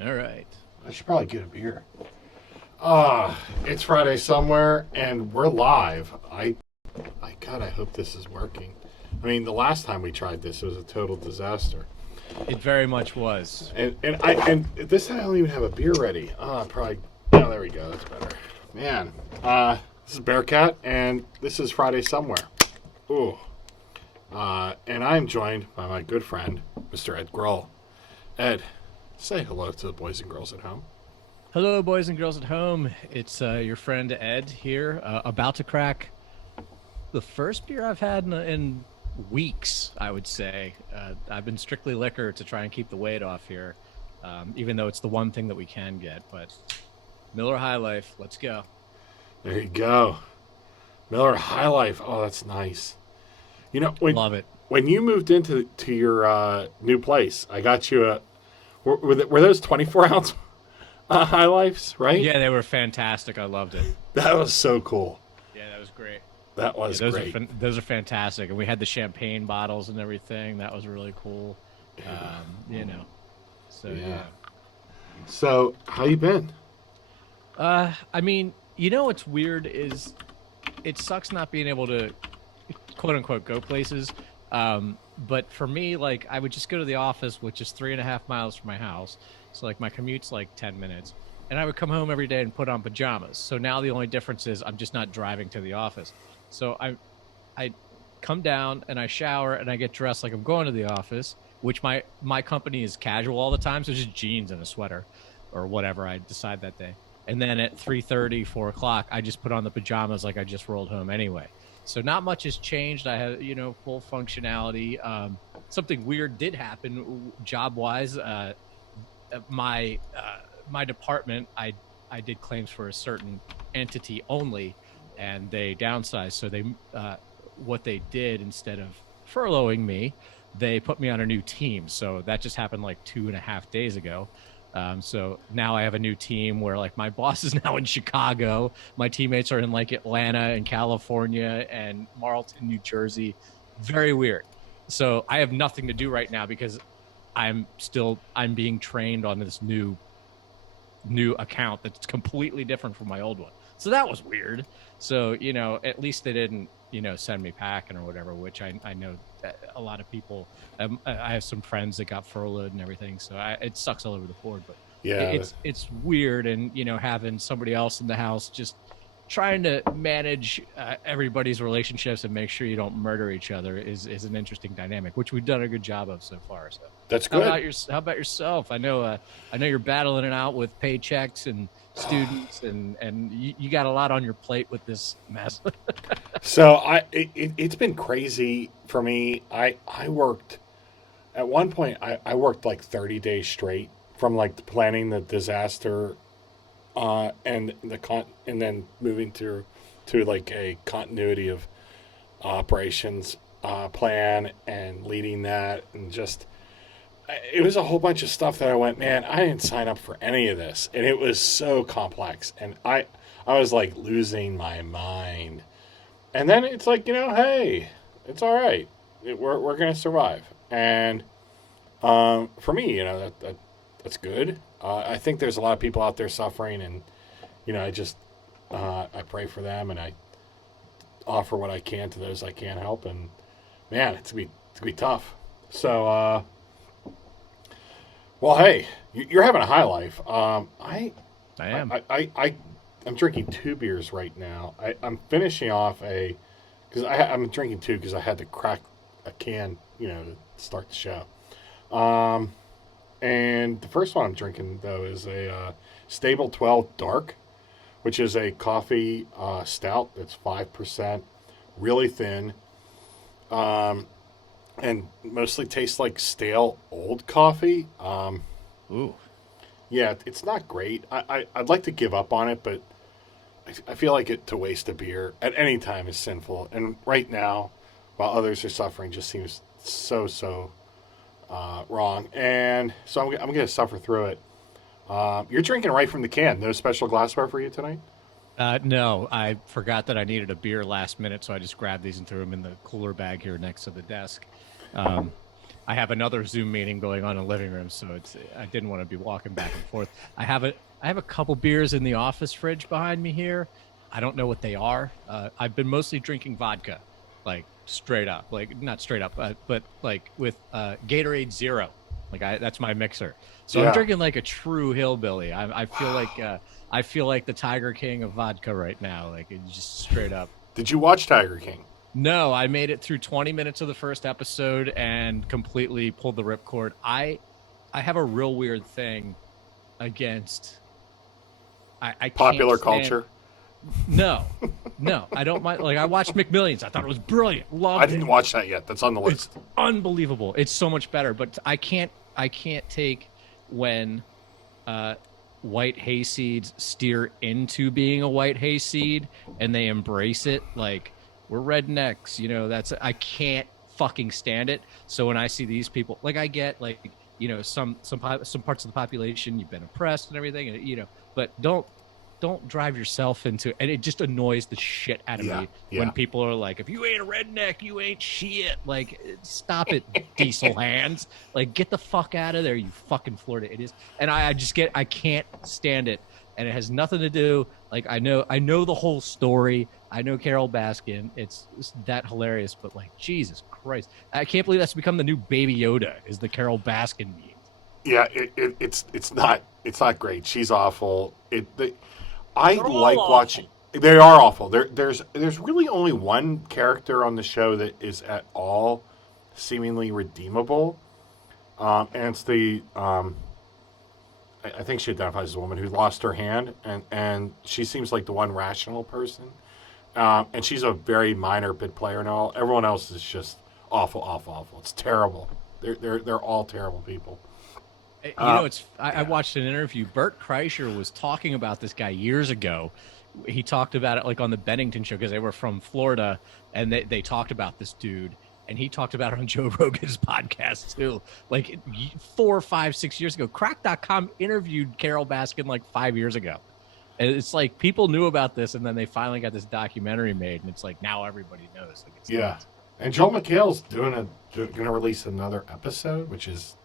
All right. I should probably get a beer. It's Friday somewhere, and we're live. I hope this is working. I mean, the last time we tried this, it was a total disaster. It very much was. And this time I don't even have a beer ready. Probably. Oh, there we go. That's better. Man, this is Bearcat, and this is Friday somewhere. Ooh. And I am joined by my good friend, Mr. Ed Grohl. Ed, say hello to the boys and girls at home. Hello, boys and girls at home. It's your friend Ed here, about to crack the first beer I've had in weeks, I would say. I've been strictly liquor to try and keep the weight off here, even though it's the one thing that we can get. But Miller High Life, let's go. There you go. Miller High Life. Oh, that's nice. You know, Love it. when you moved into your new place, I got you a. Were those 24 ounce High Lifes, right? Yeah, they were fantastic. I loved it. That was so cool. Yeah, that was great. That Yeah, was great. those are fantastic, and we had the champagne bottles and everything. That was really cool. You know, so Yeah. yeah. So, how you been? I mean, you know what's weird is it sucks not being able to quote unquote go places. But for me, like I would just go to the office, which is 3.5 miles from my house. So like my commute's like 10 minutes. And I would come home every day and put on pajamas. So now the only difference is I'm just not driving to the office. So I come down and I shower and I get dressed like I'm going to the office, which my company is casual all the time, so just jeans and a sweater or whatever I decide that day. And then at 3:30, 4 o'clock, I just put on the pajamas like I just rolled home anyway. So not much has changed. I have, full functionality. Something weird did happen job wise. My department, I did claims for a certain entity only, and they downsized. So they what they did, instead of furloughing me, they put me on a new team. So that just happened like 2.5 days ago. So now I have a new team where like my boss is now in Chicago. My teammates are in like Atlanta and California and Marlton, New Jersey. Very weird. So I have nothing to do right now because I'm being trained on this new account that's completely different from my old one. So that was weird. So, at least they didn't, send me packing or whatever, which I know that a lot of people, I have some friends that got furloughed and everything. So it sucks all over the board, but Yeah. it's weird. And, having somebody else in the house, just trying to manage everybody's relationships and make sure you don't murder each other is an interesting dynamic, which we've done a good job of so far. So That's good. how about yourself? I know you're battling it out with paychecks and students, and you got a lot on your plate with this mess. So it's been crazy for me. I worked at one point. I worked like 30 days straight from like planning the disaster, and then moving to like a continuity of operations plan and leading that, and just it was a whole bunch of stuff that I went, man, I didn't sign up for any of this, and it was so complex, and I was like losing my mind. And then it's like, hey, it's all right. We're gonna survive. And for me, that's good. I think there's a lot of people out there suffering, and I just I pray for them, and I offer what I can to those I can't help. And man, it's gonna be tough. So, well, hey, you're having a high life. I am. I'm drinking two beers right now. I'm finishing off because I'm drinking two because I had to crack a can, to start the show. Um, and the first one I'm drinking though is a Stable 12 Dark, which is a coffee stout that's 5%, really thin, um, and mostly tastes like stale old coffee. Ooh. Yeah, it's not great. I'd like to give up on it, but I feel like to waste a beer at any time is sinful. And right now, while others are suffering, just seems so wrong. And so I'm going to suffer through it. You're drinking right from the can. No special glassware for you tonight? No, I forgot that I needed a beer last minute, so I just grabbed these and threw them in the cooler bag here next to the desk. Um, I have another Zoom meeting going on in the living room, so I didn't want to be walking back and forth. I have a couple beers in the office fridge behind me here. I don't know what they are. I've been mostly drinking vodka, like straight up, like not straight up, but like with Gatorade Zero. That's my mixer. So I'm Yeah. drinking like a true hillbilly. I feel like the Tiger King of vodka right now. Like it's just straight up. Did you watch Tiger King? No, I made it through 20 minutes of the first episode and completely pulled the ripcord. I have a real weird thing against I Popular can't stand, culture. no, no, I don't mind. Like I watched McMillions. I thought it was brilliant. Loved I didn't it. watch that yet. That's on the It's list. unbelievable. It's so much better. But I can't take when white hayseeds steer into being a white hayseed and they embrace it. Like we're rednecks, you know. I can't fucking stand it. So when I see these people, like I get like some parts of the population you've been oppressed and everything, and but don't drive yourself into, and it just annoys the shit out of me when people are like, if you ain't a redneck, you ain't shit. Like, stop it, diesel hands. Like, get the fuck out of there, you fucking Florida idiots. And I can't stand it. And it has nothing to do, like, I know the whole story. I know Carol Baskin. It's that hilarious, but like, Jesus Christ. I can't believe that's become the new Baby Yoda, is the Carol Baskin meme. Yeah, it's not great. She's awful. I They're all like awful. watching. They are awful. There's really only one character on the show that is at all seemingly redeemable, and it's the I think she identifies as a woman who lost her hand, and she seems like the one rational person, and she's a very minor bit player and all. Everyone else is just awful. It's terrible. They're all terrible people. I watched an interview. Bert Kreischer was talking about this guy years ago. He talked about it like on the Bennington show because they were from Florida, and they talked about this dude, and he talked about it on Joe Rogan's podcast too. Like 4, 5, 6 years ago, Crack.com interviewed Carol Baskin like 5 years ago. And it's like people knew about this, and then they finally got this documentary made, and it's like now everybody knows. Like, Nuts. And Joel McHale's going to release another episode, which is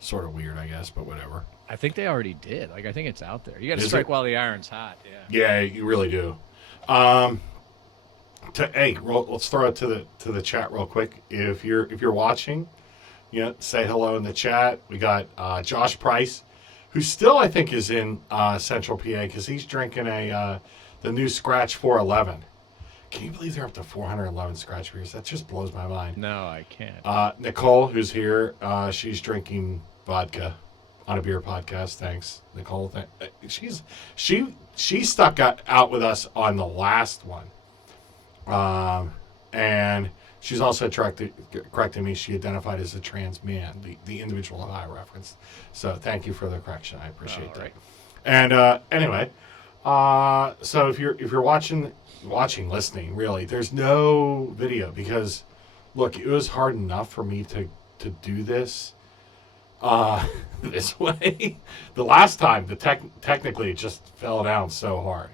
sort of weird, I guess, but whatever. I think they already did. Like, I think it's out there. You got to strike while the iron's hot. Yeah, you really do. Let's throw it to the chat real quick. If you're watching, say hello in the chat. We got Josh Price, who still I think is in Central PA because he's drinking the new Scratch 411. Can you believe they're up to 411 Scratch beers? That just blows my mind. No, I can't. Nicole, who's here, she's drinking vodka on a beer podcast. Thanks, Nicole. She stuck out with us on the last one, and she's also correcting me. She identified as a trans man, the individual that I referenced. So thank you for the correction. I appreciate that. Right. And anyway, so if you're listening, really, there's no video because, look, it was hard enough for me to do this this way. The last time, technically, it just fell down so hard.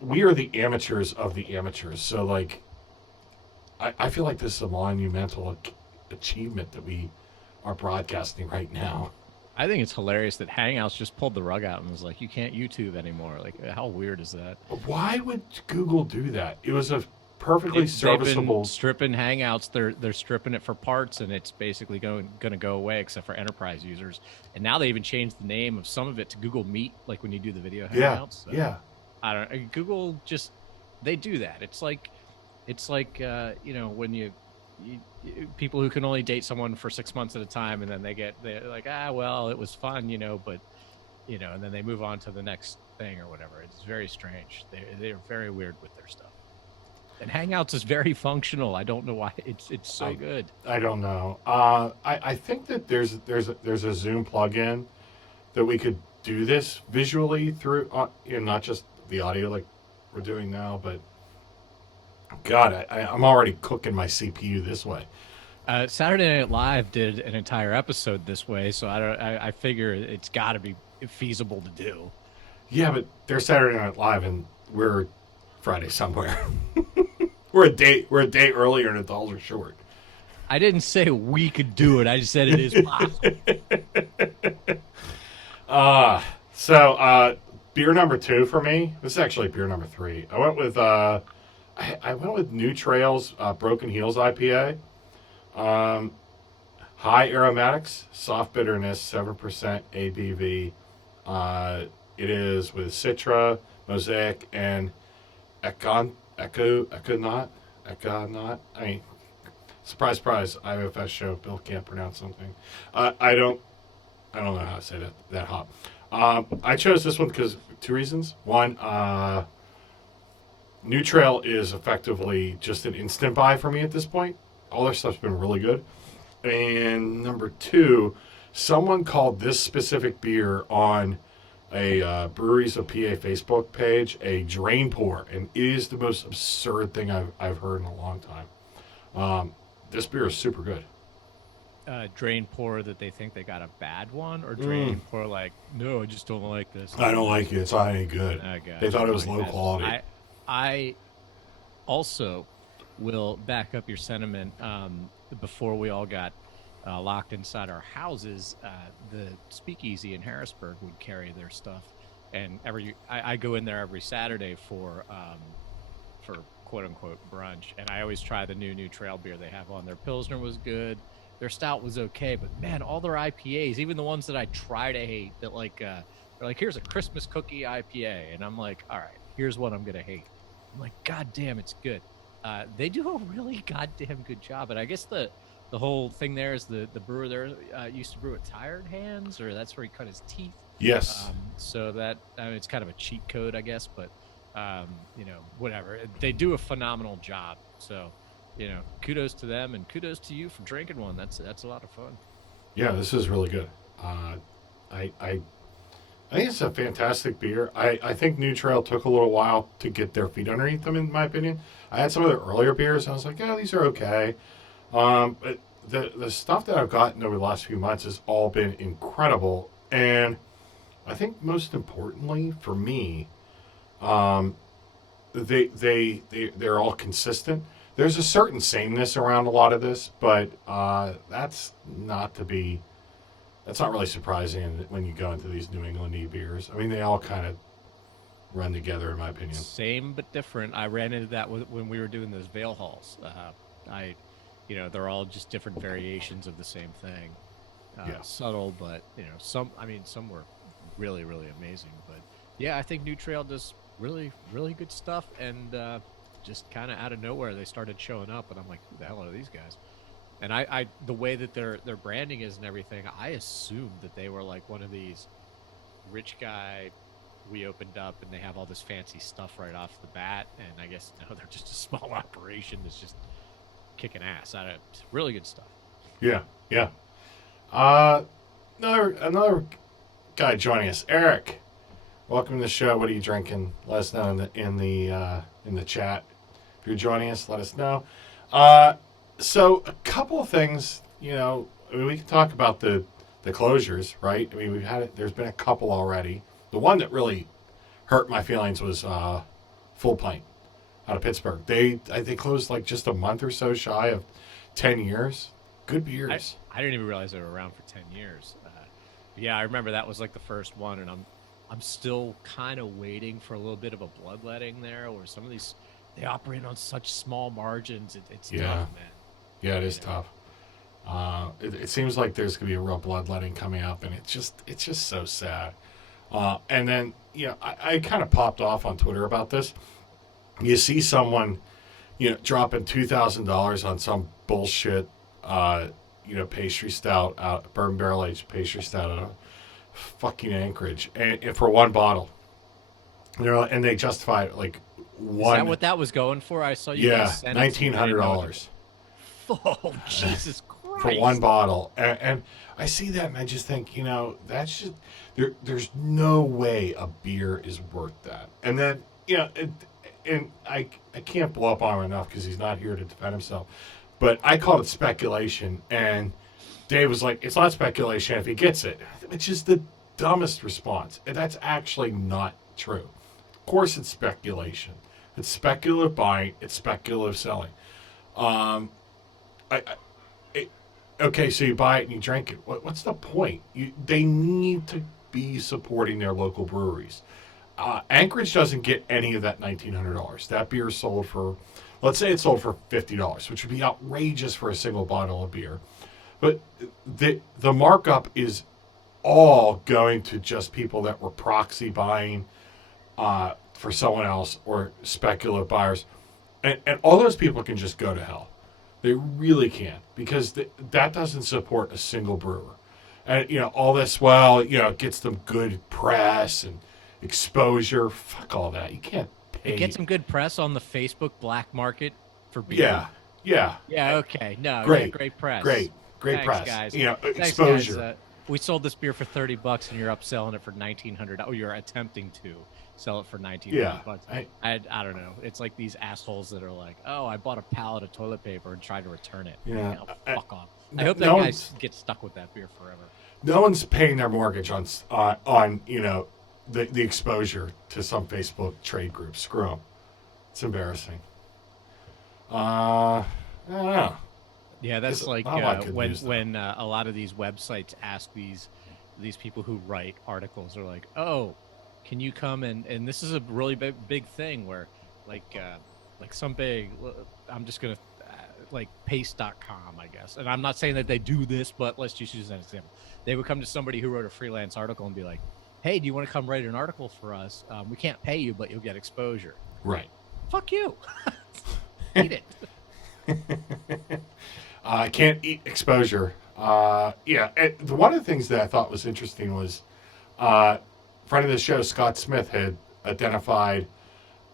We are the amateurs of the amateurs, so like, I feel like this is a monumental achievement that we are broadcasting right now. I think it's hilarious that Hangouts just pulled the rug out and was like, you can't YouTube anymore. Like, how weird is that? Why would Google do that? It was a perfectly serviceable. They've been stripping Hangouts. They're stripping it for parts, and it's basically going to go away except for enterprise users. And now they even changed the name of some of it to Google Meet, like when you do the video Hangouts. So, yeah. I don't know. Google just, they do that. It's like when you people who can only date someone for 6 months at a time, and then they're like, well, it was fun, but and then they move on to the next thing or whatever. It's very strange. They're very weird with their stuff. And Hangouts is very functional. I don't know why it's so good. I don't know. I think that there's a Zoom plugin that we could do this visually through, not just the audio like we're doing now, but God, I'm already cooking my CPU this way. Saturday Night Live did an entire episode this way, so I figure it's got to be feasible to do. Yeah, but they're Saturday Night Live, and we're Friday somewhere. we're a day earlier, and it's all are short. I didn't say we could do it. I just said it is possible. Uh, so beer number 2 for me. This is actually beer number 3. I went with I went with New Trails Broken Heels IPA. Um, high aromatics, soft bitterness, 7% ABV. Uh, it is with Citra, Mosaic, and Econaut. I mean, surprise, surprise. IFS show. Bill can't pronounce something. I don't know how to say that hop. I chose this one because 2 reasons. One, New Trail is effectively just an instant buy for me at this point. All their stuff's been really good. And number 2, someone called this specific beer on a Breweries of PA Facebook page a drain pour, and it is the most absurd thing I've heard in a long time. This beer is super good. Drain pour that they think they got a bad one, or drain pour like, no, I just don't like this. I don't like it. It's not any good. Okay, They thought it was low quality. I also will back up your sentiment. Before we all got locked inside our houses, the Speakeasy in Harrisburg would carry their stuff, and I go in there every Saturday for quote unquote brunch, and I always try the new trail beer they have on. Their Pilsner was good. Their stout was okay, but man, all their IPAs, even the ones that I try to hate, that they're like, here's a Christmas cookie IPA, and I'm like, all right, here's what I'm gonna hate. I'm like, god damn, it's good. They do a really goddamn good job, and I guess the whole thing there is the brewer there used to brew with Tired Hands, or that's where he cut his teeth. Yes. So that it's kind of a cheat code, I guess, but whatever. They do a phenomenal job. So, kudos to them, and kudos to you for drinking one. That's a lot of fun. Yeah, this is really good. I think it's a fantastic beer. I think New Trail took a little while to get their feet underneath them, in my opinion. I had some of their earlier beers, and I was like, yeah, these are okay. But the stuff that I've gotten over the last few months has all been incredible. And I think most importantly for me, they're all consistent. There's a certain sameness around a lot of this, but that's not really surprising when you go into these New England beers. I mean, they all kind of run together, in my opinion. Same but different. I ran into that when we were doing those Vale Halls. They're all just different variations of the same thing. Subtle, but some were really, really amazing. But yeah, I think New Trail does really, really good stuff, and just kind of out of nowhere they started showing up, and I'm like, who the hell are these guys? And I the way that their branding is and everything, I assumed that they were like one of these rich guy. We opened up and they have all this fancy stuff right off the bat, and I guess no, they're just a small operation that's just kicking ass. Really good stuff. Yeah. Another guy joining us, Eric. Welcome to the show. What are you drinking? Let us know in the chat. If you're joining us, let us know. So a couple of things, we can talk about the closures, right? I mean, there's been a couple already. The one that really hurt my feelings was Full Pint out of Pittsburgh. They closed like just a month or so shy of 10 years. Good beers. I didn't even realize they were around for 10 years. Yeah, I remember that was like the first one, and I'm still kind of waiting for a little bit of a bloodletting there, where some of these, they operate on such small margins. It's tough, man. Yeah, it is tough. It seems like there's going to be a real bloodletting coming up, and it's just so sad. And then, I kind of popped off on Twitter about this. You see someone, dropping $2,000 on some bullshit, pastry stout, bourbon barrel aged pastry stout out of fucking Anchorage, and for one bottle. And they justify it like one. Is that what that was going for? I saw you. Yeah, guys send $1,900. Oh, Jesus Christ! For one bottle, and I see that and I just think, that's just there's no way a beer is worth that. And then and I can't blow up on him enough because he's not here to defend himself, but I called it speculation, and Dave was like, it's not speculation if he gets it. It's just the dumbest response, and that's actually not true. Of course it's speculation. It's speculative buying, it's speculative selling. okay, so you buy it and you drink it. What's the point? They need to be supporting their local breweries. Anchorage doesn't get any of that $1,900. That beer is sold for, let's say it's sold for $50, which would be outrageous for a single bottle of beer. But the markup is all going to just people that were proxy buying for someone else or speculative buyers. And all those people can just go to hell. They really can, because that doesn't support a single brewer. And, all this, well, it gets them good press and exposure. Fuck all that. You can't pay. It gets some good press on the Facebook black market for beer. Yeah. Yeah. Yeah, okay. No, Great. yeah, great press. Great Thanks, press. guys. Exposure. Thanks, guys. We sold this beer for $30 and you're upselling it for $1,900. Oh, you're attempting to sell it for $1,900. I don't know. It's like these assholes that are like, oh, I bought a pallet of toilet paper and tried to return it. Yeah. Fuck off. I hope that guy gets stuck with that beer forever. No one's paying their mortgage on the exposure to some Facebook trade group. Screw them. It's embarrassing. I don't know. Yeah, that's like when a lot of these websites ask these people who write articles, are like, oh, can you come and this is a really big thing where like some big, I'm just gonna like paste.com, I guess, and I'm not saying that they do this, but let's just use that example. They would come to somebody who wrote a freelance article and be like, hey, do you want to come write an article for us? We can't pay you, but you'll get exposure. Right. Fuck you. Eat it. I can't eat exposure. Yeah. One of the things that I thought was interesting was friend of the show, Scott Smith, had identified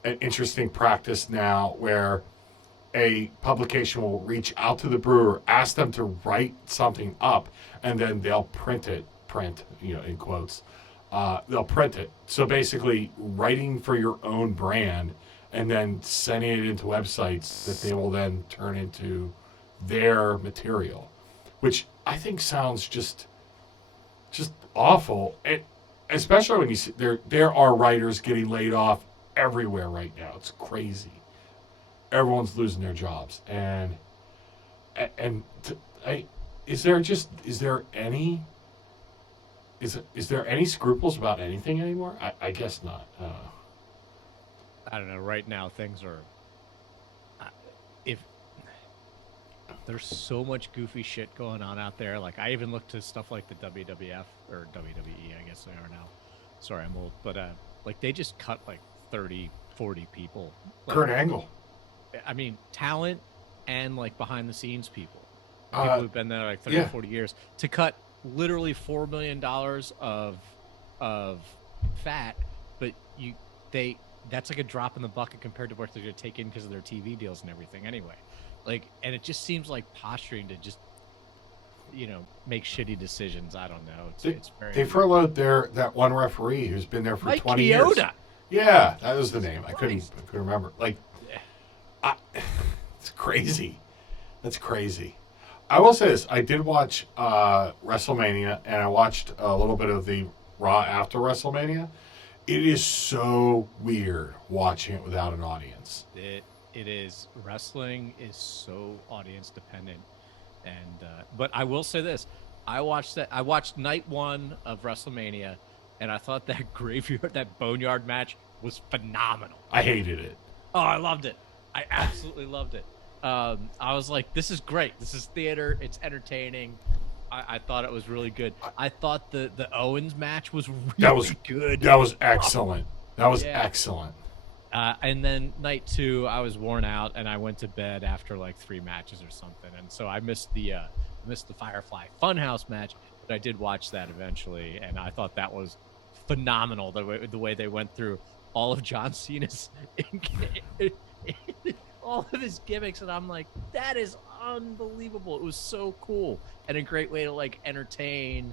an interesting practice now where a publication will reach out to the brewer, ask them to write something up, and then they'll print, in quotes. They'll print it. So basically writing for your own brand and then sending it into websites that they will then turn into their material, which I think sounds just awful. Especially when you see there are writers getting laid off everywhere right now. It's crazy. Everyone's losing their jobs, is there any scruples about anything anymore? I guess not. I don't know. Right now, things are. If there's so much goofy shit going on out there, like I even looked to stuff like the WWF or WWE, I guess they are now. Sorry, I'm old, but like they just cut like 30, 40 people. Like, Kurt Angle. I mean, talent and like behind the scenes people who've been there like 30, 40 years to cut literally $4 million of fat, but that's like a drop in the bucket compared to what they're going to take in because of their TV deals and everything anyway. Like, and it just seems like posturing to just, make shitty decisions. I don't know. It's very. They furloughed that one referee who's been there for Mike 20 Chioda. years. Yeah, that was the name. I couldn't remember. Like, it's crazy. That's crazy. I will say this. I did watch WrestleMania, and I watched a little bit of the Raw after WrestleMania. It is so weird watching it without an audience. It is. Wrestling is so audience dependent, and but I will say this: I watched night one of WrestleMania, and I thought that Boneyard match was phenomenal. I hated it. Oh, I loved it. I absolutely loved it. I was like, this is great. This is theater. It's entertaining. I thought it was really good. I thought the Owens match was really good. That was excellent. Excellent. And then night two, I was worn out, and I went to bed after like 3 matches or something, and so I missed the Firefly Funhouse match, but I did watch that eventually, and I thought that was phenomenal. The way they went through all of John Cena's all of his gimmicks, and I'm like, that is unbelievable. It was so cool and a great way to like entertain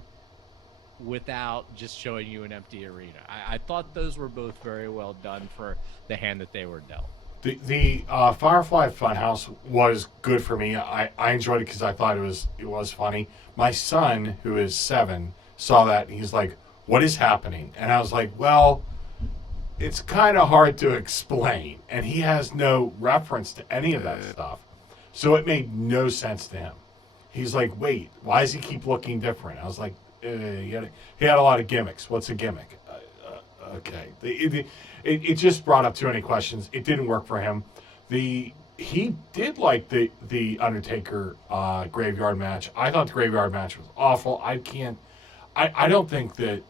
without just showing you an empty arena. I thought those were both very well done for the hand that they were dealt. The Firefly Funhouse was good for me. I enjoyed it because I thought it was funny. My son, who is 7, saw that and he's like, what is happening? And I was like, well, it's kind of hard to explain, and he has no reference to any of that stuff, so it made no sense to him. He's like, wait, why does he keep looking different? I was like, he had a lot of gimmicks. What's a gimmick? Okay. It just brought up too many questions. It didn't work for him. He did like the Undertaker graveyard match. I thought the graveyard match was awful. I don't think that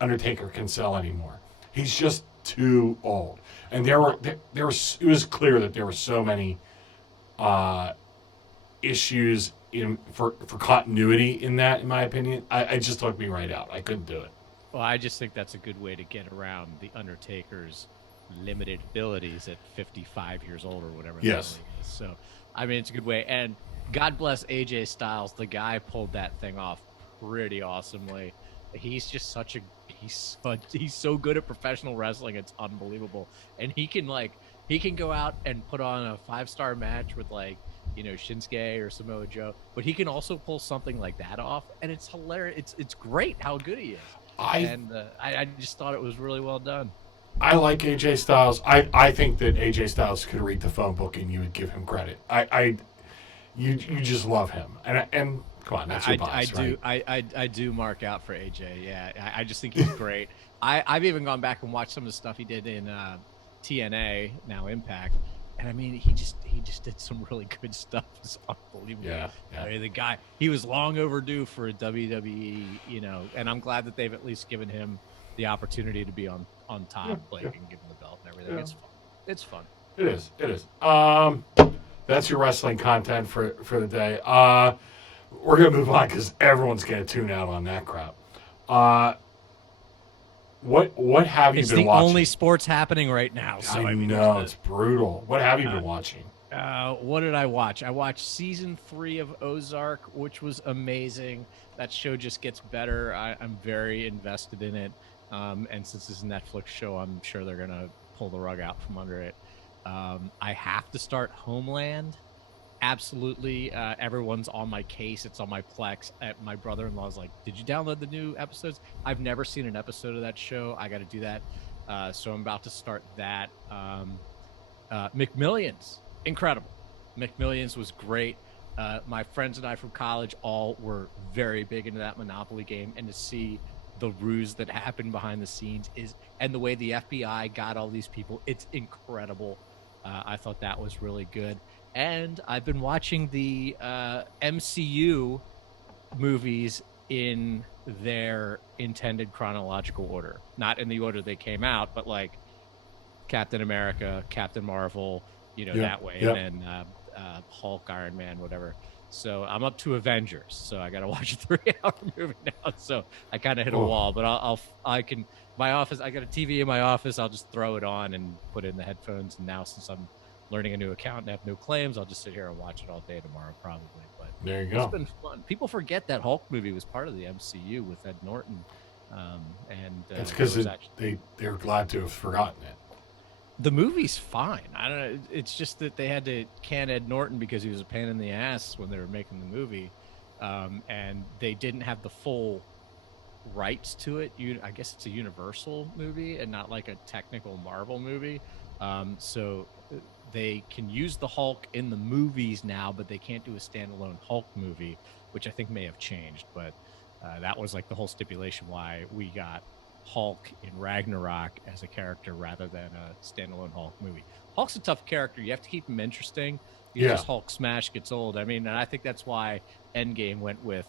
Undertaker can sell anymore. He's just too old. And it was clear that there were so many issues for continuity in that, in my opinion. It just took me right out. I couldn't do it. Well, I just think that's a good way to get around the Undertaker's limited abilities at 55 years old or whatever. Yes. Is. So, I mean, it's a good way. And God bless AJ Styles. The guy pulled that thing off pretty awesomely. He's just he's so good at professional wrestling. It's unbelievable. And he can go out and put on a 5-star match with Shinsuke or Samoa Joe, but he can also pull something like that off, and it's hilarious. It's great how good he is. I just thought it was really well done. I like AJ Styles. I think that AJ Styles could read the phone book and you would give him credit. You just love him, and come on, that's your boss, right? I do mark out for AJ. Yeah, I just think he's great. I've even gone back and watched some of the stuff he did in TNA, now Impact. And I mean, he just did some really good stuff. It's unbelievable. Yeah. I mean, the guy, he was long overdue for a WWE, and I'm glad that they've at least given him the opportunity to be on top, and give him the belt and everything. Yeah. It's fun. It is. That's your wrestling content for the day. We're gonna move on because everyone's gonna tune out on that crap. What have you been watching? It's the only sports happening right now. So I know, it's brutal. What have you been watching? What did I watch? I watched season 3 of Ozark, which was amazing. That show just gets better. I'm very invested in it. And since it's a Netflix show, I'm sure they're going to pull the rug out from under it. I have to start Homeland. Absolutely. Everyone's on my case. It's on my Plex. My brother-in-law's like, did you download the new episodes? I've never seen an episode of that show. I got to do that. So I'm about to start that. McMillions. Incredible. McMillions was great. My friends and I from college all were very big into that Monopoly game, and to see the ruse that happened behind the scenes and the way the FBI got all these people, it's incredible. I thought that was really good. And I've been watching the MCU movies in their intended chronological order, not in the order they came out, but like Captain America, Captain Marvel, that way, and then Hulk, Iron Man, whatever. So I'm up to Avengers. So I got to watch a 3-hour movie now. So I kind of hit a wall, but I can. My office, I got a TV in my office. I'll just throw it on and put in the headphones. And now, since I'm learning a new account and have no claims, I'll just sit here and watch it all day tomorrow, probably. But there you go. It's been fun. People forget that Hulk movie was part of the MCU with Ed Norton, and it's because they're glad to have forgotten it. The movie's fine. I don't know. It's just that they had to can Ed Norton because he was a pain in the ass when they were making the movie, and they didn't have the full rights to it. I guess it's a Universal movie and not like a technical Marvel movie. So they can use the Hulk in the movies now, but they can't do a standalone Hulk movie, which I think may have changed. But that was like the whole stipulation why we got Hulk in Ragnarok as a character rather than a standalone Hulk movie. Hulk's a tough character. You have to keep him interesting. Just Hulk smash gets old. I mean, and I think that's why Endgame went with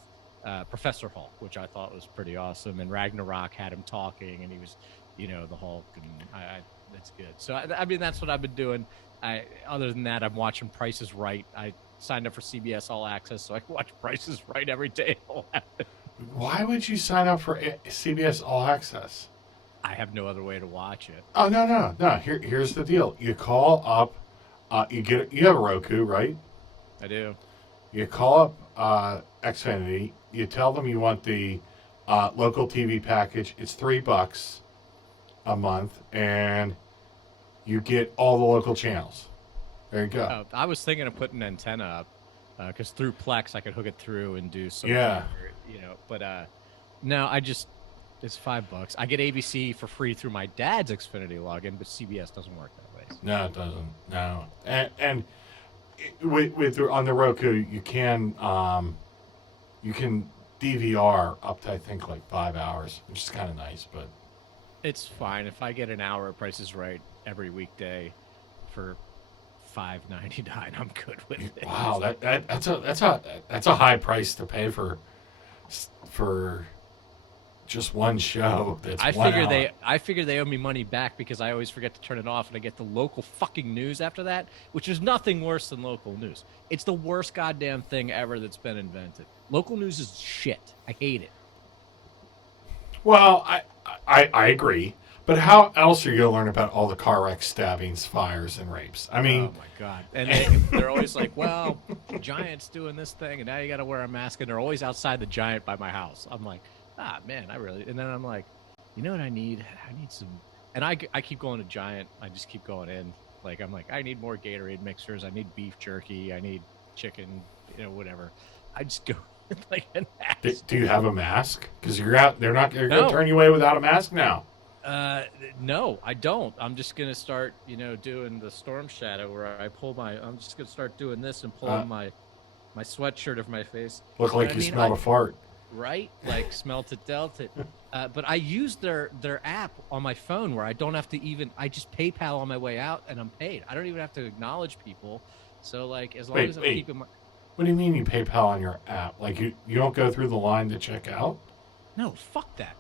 Professor Hulk, which I thought was pretty awesome. And Ragnarok had him talking, and he was, the Hulk, and that's good. So I mean, that's what I've been doing. Other than that, I'm watching Price is Right. I signed up for CBS All Access, so I can watch Price is Right every day. Why would you sign up for CBS All Access? I have no other way to watch it. Oh, no. Here's the deal. You call up, you have a Roku, right? I do. You call up Xfinity. You tell them you want the local TV package. It's $3 a month, and you get all the local channels. There you go. I was thinking of putting an antenna up because through Plex I could hook it through and do some. Yeah. But no, it's $5. I get ABC for free through my dad's Xfinity login, but CBS doesn't work that way. No, it doesn't. No, and with on the Roku, you can DVR up to I think like 5 hours, which is kind of nice. But It's fine if I get an hour of Price is Right every weekday for $5.99. I'm good with it. wow, that's a high price to pay for just one show. That's I 1 figure hour. I figure they owe me money back because I always forget to turn it off and I get the local fucking news after that, which is nothing worse than local news. It's the worst goddamn thing ever that's been invented. Local news is shit. I hate it. Well, I agree. But how else are you going to learn about all the car wrecks, stabbings, fires, and rapes? I mean, Oh my god! And they're always like, "Well, Giant's doing this thing, and now you got to wear a mask." And they're always outside the Giant by my house. I'm like, ah, man, I really. And then I'm like, you know what I need? I need some. And I keep going to Giant. I just keep going in. Like I'm like, I need more Gatorade mixers. I need beef jerky. I need chicken. Whatever. I just go with like an ass. do you have a mask? Because you're out. They're not. They're going No. to turn you away without a mask now. No, I don't. I'm just gonna start, doing the storm shadow where I pull my. I'm just gonna start doing this and pulling my sweatshirt over my face. Look like But, you smelled a fart. right? Like smelt it, dealt it. But I use their app on my phone where I don't have to even. I just PayPal on my way out and I'm paid. I don't even have to acknowledge people. So like as long as I'm keeping my. What do you mean you PayPal on your app? Like you don't go through the line to check out? No, fuck that.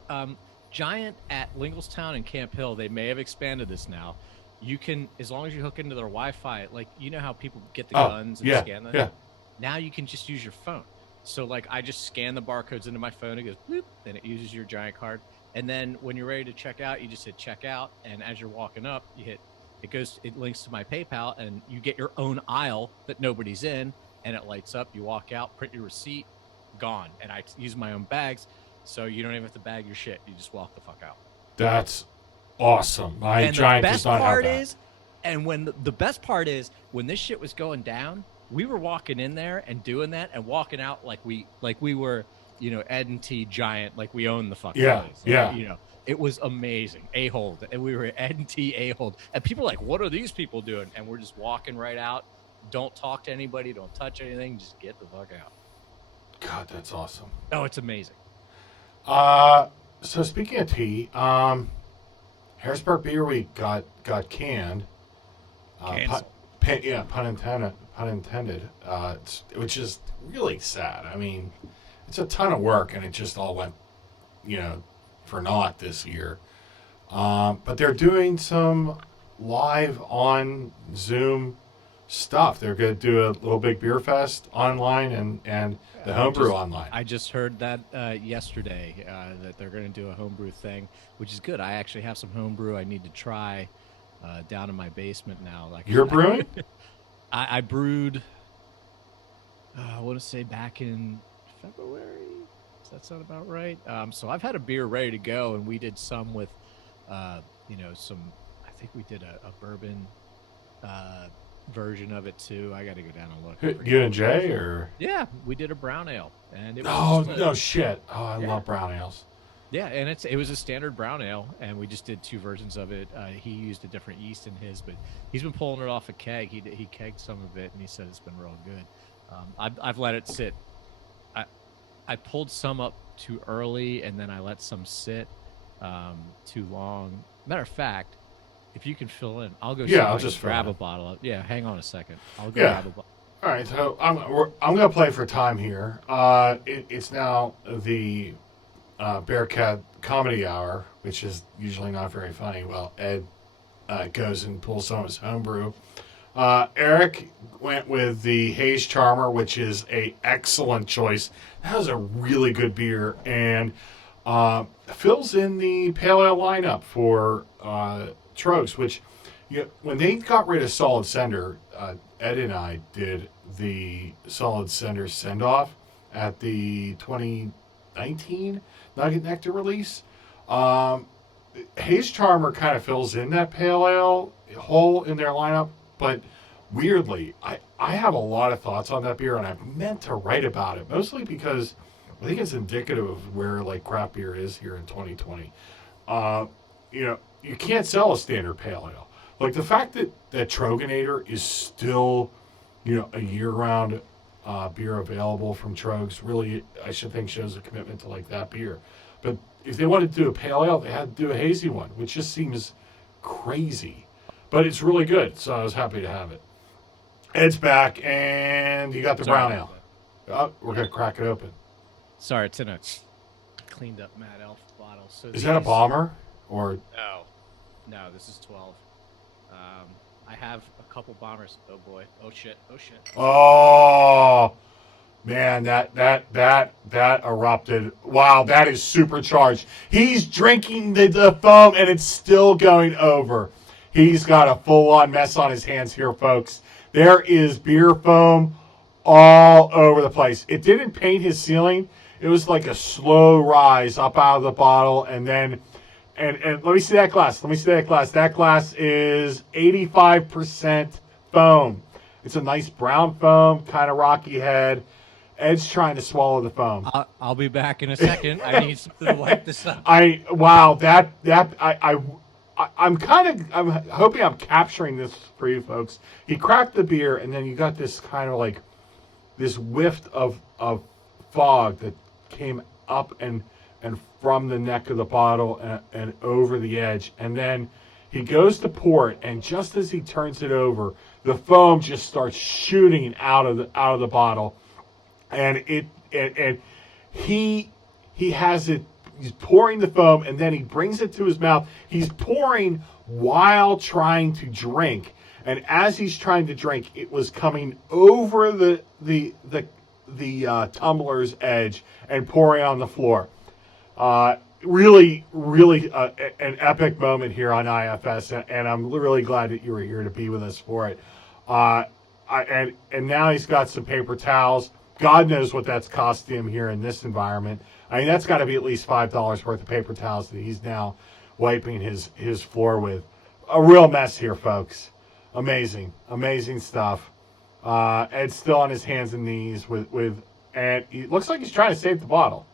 Giant at Linglestown and Camp Hill, they may have expanded this now. You can, as long as you hook into their Wi-Fi, like how people get the guns and scan them. Yeah. Now you can just use your phone. So like I just scan the barcodes into my phone. It goes bloop, and it uses your Giant card. And then when you're ready to check out, you just hit checkout. And as you're walking up, you hit it links to my PayPal, and you get your own aisle that nobody's in, and it lights up. You walk out, print your receipt, gone. And I use my own bags. So you don't even have to bag your shit. You just walk the fuck out. That's awesome. My and Giant the does best not part have that. is, and when the best part is, when this shit was going down, we were walking in there and doing that and walking out like we were, Ed and T Giant, like we own the fucking place. Yeah. It was amazing. A-hold. And we were Ed and T A-hold. And people are like, what are these people doing? And we're just walking right out. Don't talk to anybody. Don't touch anything. Just get the fuck out. God, that's awesome. Oh, it's amazing. So speaking of tea, Harrisburg Beer Week got canned. Canceled. Pun intended. Which is really sad. I mean, it's a ton of work, and it just all went, for naught this year. But they're doing some live on Zoom stuff. They're going to do a little big beer fest online and the homebrew online. I just heard that yesterday that they're going to do a homebrew thing, which is good. I actually have some homebrew I need to try down in my basement now. Like You're brewing? I brewed. I want to say back in February. Does that sound about right? So I've had a beer ready to go, and we did some with, some. I think we did a bourbon version of it too. I got to go down and look. You and Jay, or? Yeah, we did a brown ale, and it was Oh no shit! Oh, I love brown ales. Yeah, and it was a standard brown ale, and we just did two versions of it. He used a different yeast in his, but he's been pulling it off a keg. He kegged some of it, and he said it's been real good. I've let it sit. I pulled some up too early, and then I let some sit too long. Matter of fact, if you can fill in, I'll go. Yeah, I'll just grab fill a bottle. Yeah, hang on a second. I'll go Yeah. grab a bottle. All right, so I'm going to play for time here. It's now the Bearcat Comedy Hour, which is usually not very funny. Well, Ed goes and pulls some of his homebrew. Eric went with the Haze Charmer, which is a excellent choice. That was a really good beer, and fills in the pale ale lineup for Trogs, which when they got rid of Solid Sender, Ed and I did the Solid Sender send-off at the 2019 Nugget Nectar release. Haze Charmer kind of fills in that pale ale hole in their lineup, but weirdly, I have a lot of thoughts on that beer, and I've meant to write about it, mostly because I think it's indicative of where like craft beer is here in 2020. You can't sell a standard pale ale. Like the fact that Troganator is still a year-round beer available from Trogs really, I should think, shows a commitment to like that beer. But if they wanted to do a pale ale, they had to do a hazy one, which just seems crazy. But it's really good, so I was happy to have it. Ed's back, and you got the Sorry brown about ale. that. Oh, we're gonna crack it open. Sorry, it's in a cleaned up Mad Elf bottle. So Is that a bomber or? No, this is 12. I have a couple bombers. Oh boy. Oh shit. Oh shit. Oh man, that erupted. Wow, that is supercharged. He's drinking the foam, and it's still going over. He's got a full-on mess on his hands here, folks. There is beer foam all over the place. It didn't paint his ceiling. It was like a slow rise up out of the bottle, and then, and let me see that glass. Let me see that glass. That glass is 85% foam. It's a nice brown foam, kind of rocky head. Ed's trying to swallow the foam. I'll be back in a second. I need something to wipe this up. I'm hoping I'm capturing this for you folks. He cracked the beer, and then you got this kind of like this whiff of fog that came up and from the neck of the bottle and over the edge, and then he goes to pour it, and just as he turns it over, the foam just starts shooting out of the bottle, and he has it. He's pouring the foam, and then he brings it to his mouth. He's pouring while trying to drink, and as he's trying to drink, it was coming over the tumbler's edge and pouring on the floor. Really an epic moment here on IFS, and I'm really glad that you were here to be with us for it. And now he's got some paper towels. God knows what that's costing him here in this environment. I mean, that's got to be at least $5 worth of paper towels that he's now wiping his floor with. A real mess here, folks. Amazing stuff. Ed's still on his hands and knees and it looks like he's trying to save the bottle.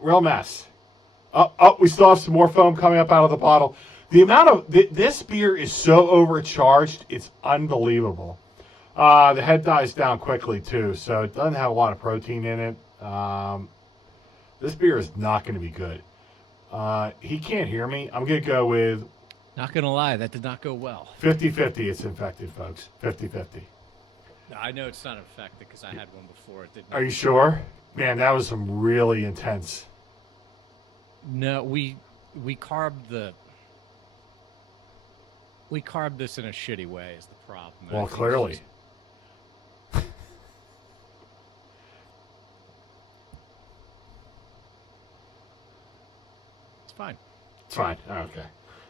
Real mess. We still have some more foam coming up out of the bottle. The amount of this beer is so overcharged, it's unbelievable. The head dies down quickly too, so it doesn't have a lot of protein in it. This beer is not going to be good. He can't hear me. I'm going to go with... Not going to lie, that did not go well. 50-50 it's infected, folks. 50-50. No, I know it's not infected because I had one before. It didn't. Are you sure? Man, that was some really intense. No, we carved this in a shitty way is the problem. Well, clearly. It's fine. It's fine. Okay.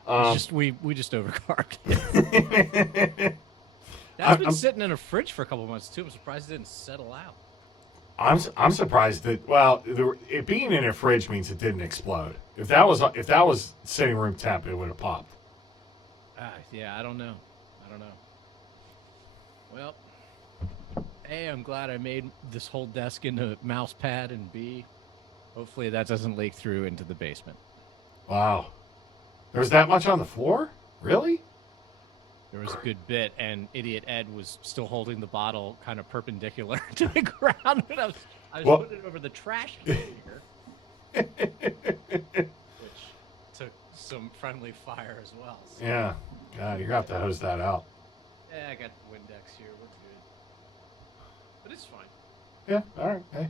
It's just we just overcarved it. That's been sitting in a fridge for a couple of months too. I'm surprised it didn't settle out. I'm surprised that it being in a fridge means it didn't explode. If that was sitting room temp, it would have popped. Yeah, I don't know. Well, A, I'm glad I made this whole desk into a mouse pad, and B, hopefully that doesn't leak through into the basement. Wow. There was that much on the floor? Really? There was a good bit, and idiot Ed was still holding the bottle kind of perpendicular to the ground, and I was putting it over the trash here, which took some friendly fire as well. So. Yeah. God, you're going to have to hose that out. Yeah, I got the Windex here. We're good. But it's fine. Yeah, all right. Hey.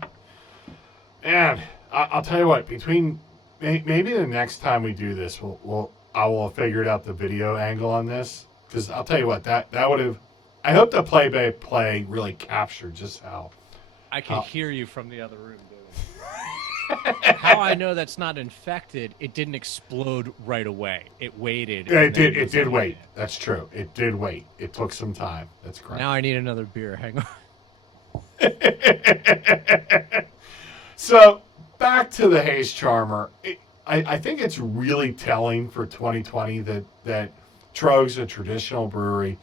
And I'll tell you what, between maybe the next time we do this, I will have figured out the video angle on this. Because I'll tell you what, that would have... I hope the play-by-play really captured just how... I can hear you from the other room, dude. How I know that's not infected, it didn't explode right away. It waited. Yeah, it did wait. That's true. It did wait. It took some time. That's correct. Now I need another beer. Hang on. So, back to the Haze Charmer. I think it's really telling for 2020 that Trogs, a traditional brewery,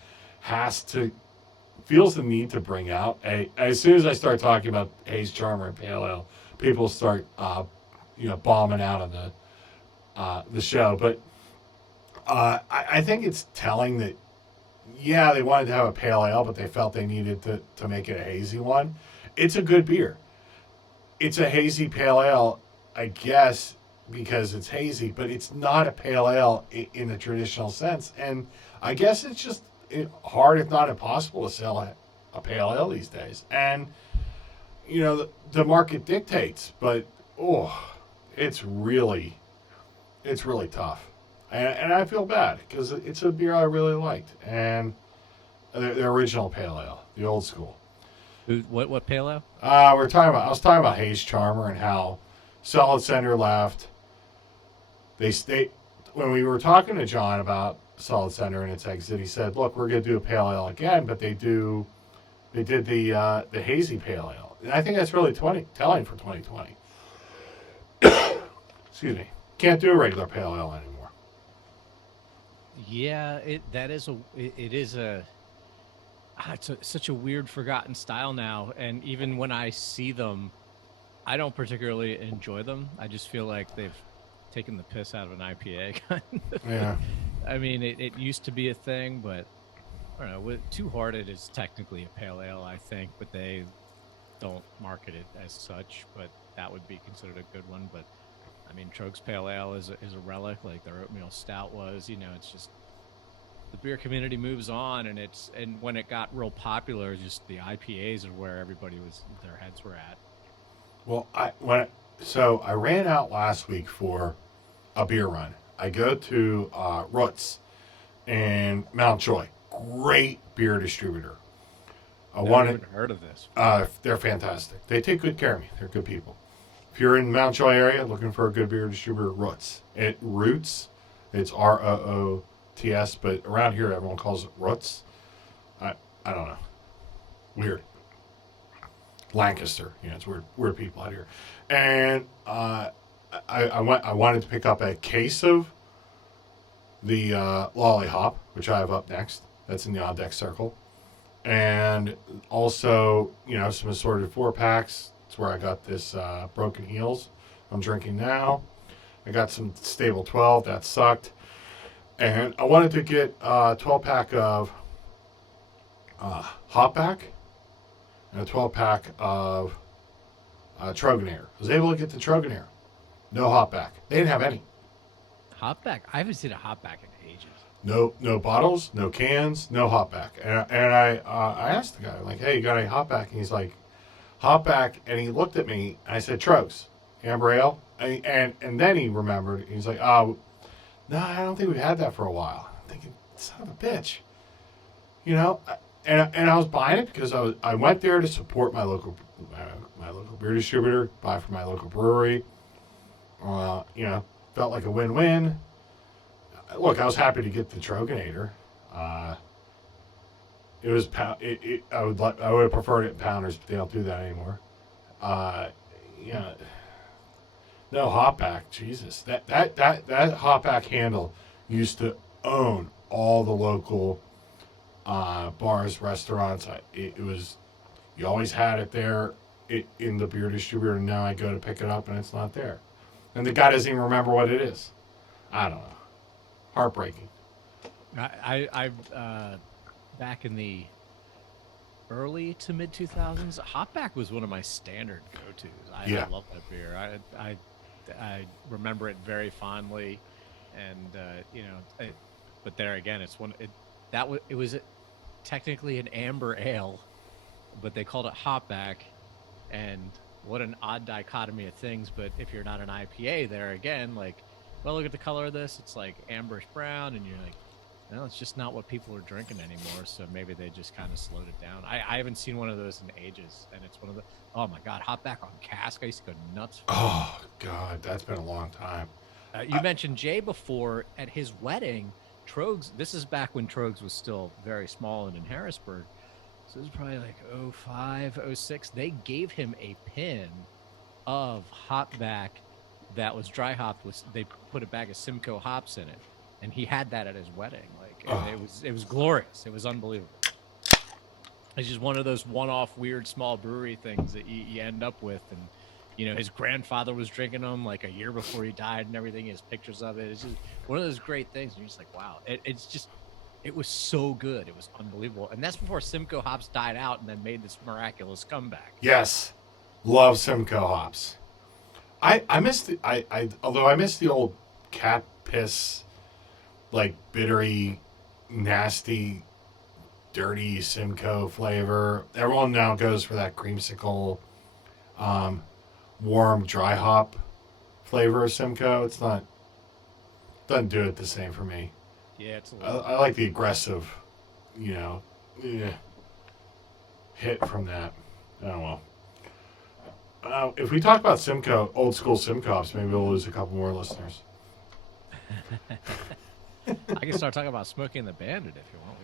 feels the need to bring out as soon as I start talking about Haze Charmer and Pale Ale, people start bombing out of the show. But I think it's telling that yeah, they wanted to have a pale ale, but they felt they needed to make it a hazy one. It's a good beer. It's a hazy pale ale, I guess, because it's hazy, but it's not a pale ale in the traditional sense. And I guess it's just hard, if not impossible, to sell a pale ale these days. And the market dictates, but oh, it's really it's really tough, and I feel bad because it's a beer I really liked, and the original pale ale, the old school. What pale ale? I was talking about Hayes Charmer and how Solid Center left. They when we were talking to John about Solid Center and its exit, he said, "Look, we're going to do a pale ale again, but they did the hazy pale ale." And I think that's really telling for 2020. Excuse me. Can't do a regular pale ale anymore. Yeah, it is a such a weird forgotten style now, and even when I see them, I don't particularly enjoy them. I just feel like they've taken the piss out of an IPA kind of. Yeah. I mean, it used to be a thing, but I don't know. Two Hearted is technically a pale ale, I think, but they don't market it as such. But that would be considered a good one. But I mean, Trogs Pale Ale is a relic, like their oatmeal stout was. It's just the beer community moves on, and when it got real popular, just the IPAs are where their heads were at. Well, I ran out last week for a beer run. I go to Roots in Mount Joy. Great beer distributor. I Never even heard of this. They're fantastic. They take good care of me. They're good people. If you're in the Mount Joy area looking for a good beer distributor, Roots. Roots. It's ROOTS, but around here everyone calls it Roots. I don't know. Weird. Lancaster. It's weird people out here. And I wanted to pick up a case of the Lolly Hop, which I have up next. That's in the on deck circle. And also, some assorted 4-packs. It's where I got this Broken Heels I'm drinking now. I got some Stable 12. That sucked. And I wanted to get a 12-pack of Hopback and a 12-pack of Trogonair. I was able to get the Trogonair. No Hopback. They didn't have any. Hopback? I haven't seen a Hopback in ages. No bottles, no cans, no Hopback. And I asked the guy, I'm like, hey, you got any Hopback? And he's like, Hopback. And he looked at me, and I said, Trogs, Amber Ale. And then he remembered. He's like, oh, no, I don't think we've had that for a while. I'm thinking, son of a bitch. And I was buying it because I went there to support my local beer distributor, buy from my local brewery. Felt like a win-win. Look, I was happy to get the Trogonator. It was I would have preferred it in pounders, but they don't do that anymore. No Hopback, Jesus. That Hopback handle used to own all the local bars, restaurants. It was, you always had it there in the beer distributor, and now I go to pick it up and it's not there. And the guy doesn't even remember what it is. I don't know. Heartbreaking. I back in the early to mid 2000s, Hopback was one of my standard go-tos. I love that beer. I remember it very fondly, and but there again, it was technically an amber ale, but they called it Hopback, and what an odd dichotomy of things. But if you're not an IPA, there again, like, well, look at the color of this. It's like amberish brown, and you're like, no, it's just not what people are drinking anymore. So maybe they just kind of slowed it down. I haven't seen one of those in ages, and it's one of the, oh my God, Hopback on cask. I used to go nuts for Oh God, that's been a long time. You mentioned Jay before at his wedding. Trogs, this is back when Trogs was still very small and in Harrisburg. So it was probably like 05, 06. They gave him a pin of Hopback that was dry hopped. They put a bag of Simcoe hops in it, and he had that at his wedding. It was glorious. It was unbelievable. It's just one of those one-off weird small brewery things that you end up with, and his grandfather was drinking them like a year before he died and everything. He has pictures of it. It's just one of those great things. And you're just like, wow. It's just It was so good. It was unbelievable. And that's before Simcoe hops died out and then made this miraculous comeback. Yes, love Simcoe hops. I miss the although I miss the old cat piss, like bittery, nasty, dirty Simcoe flavor. Everyone now goes for that creamsicle, warm dry hop flavor of Simcoe. It's not, doesn't do it the same for me. Yeah, it's a I, little. I like the aggressive, hit from that. Oh well. If we talk about Simcoe, old school Simcoe hops, maybe we'll lose a couple more listeners. I can start talking about Smokey and the Bandit if you want.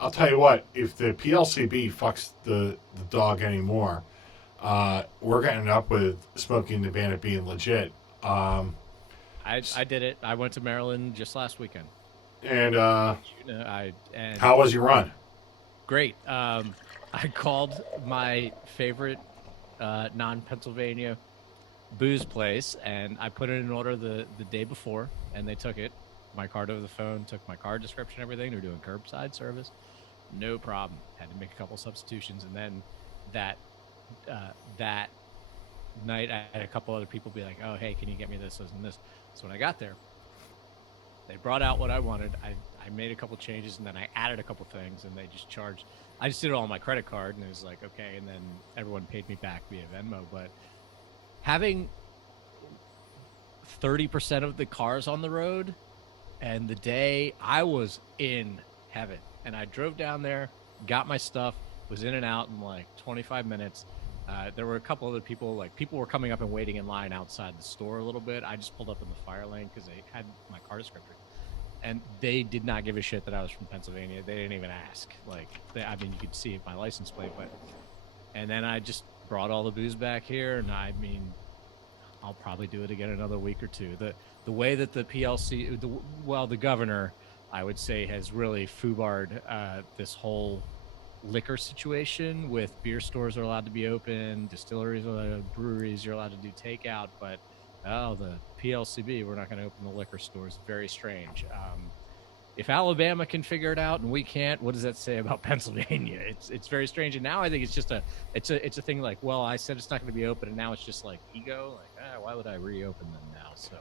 I'll tell you what, if the PLCB fucks the dog anymore, we're getting up with Smokey and the Bandit being legit. I did it. I went to Maryland just last weekend. And and how was your run? great. I called my favorite non-Pennsylvania booze place, and I put it in order the day before, and they took it. My card over the phone, took my card description, everything. They're doing curbside service, no problem. Had to make a couple substitutions, and then that night, I had a couple other people be like, "Oh, hey, can you get me this and this?" So when I got there, they brought out what I wanted. I made a couple changes, and then I added a couple things, and they just charged. I just did it all on my credit card, and it was like, okay. And then everyone paid me back via Venmo. But having 30% of the cars on the road, and the day, I was in heaven. And I drove down there, got my stuff, was in and out in like 25 minutes. There were a couple other people, like people were coming up and waiting in line outside the store a little bit. I just pulled up in the fire lane because they had my car descriptor. And they did not give a shit that I was from Pennsylvania. They didn't even ask. Like, I mean, you could see my license plate, but. And then I just brought all the booze back here, and I mean, I'll probably do it again another week or two. The way that the PLC, the governor, I would say, has really foobarred this whole liquor situation with beer stores are allowed to be open, distilleries are allowed, breweries you're allowed to do takeout, but the PLCB, we're not going to open the liquor stores. Very strange. If Alabama can figure it out and we can't, what does that say about Pennsylvania? It's very strange. And now I think it's just it's a thing like, well, I said it's not going to be open, and now it's just like ego. Like, why would I reopen them now? So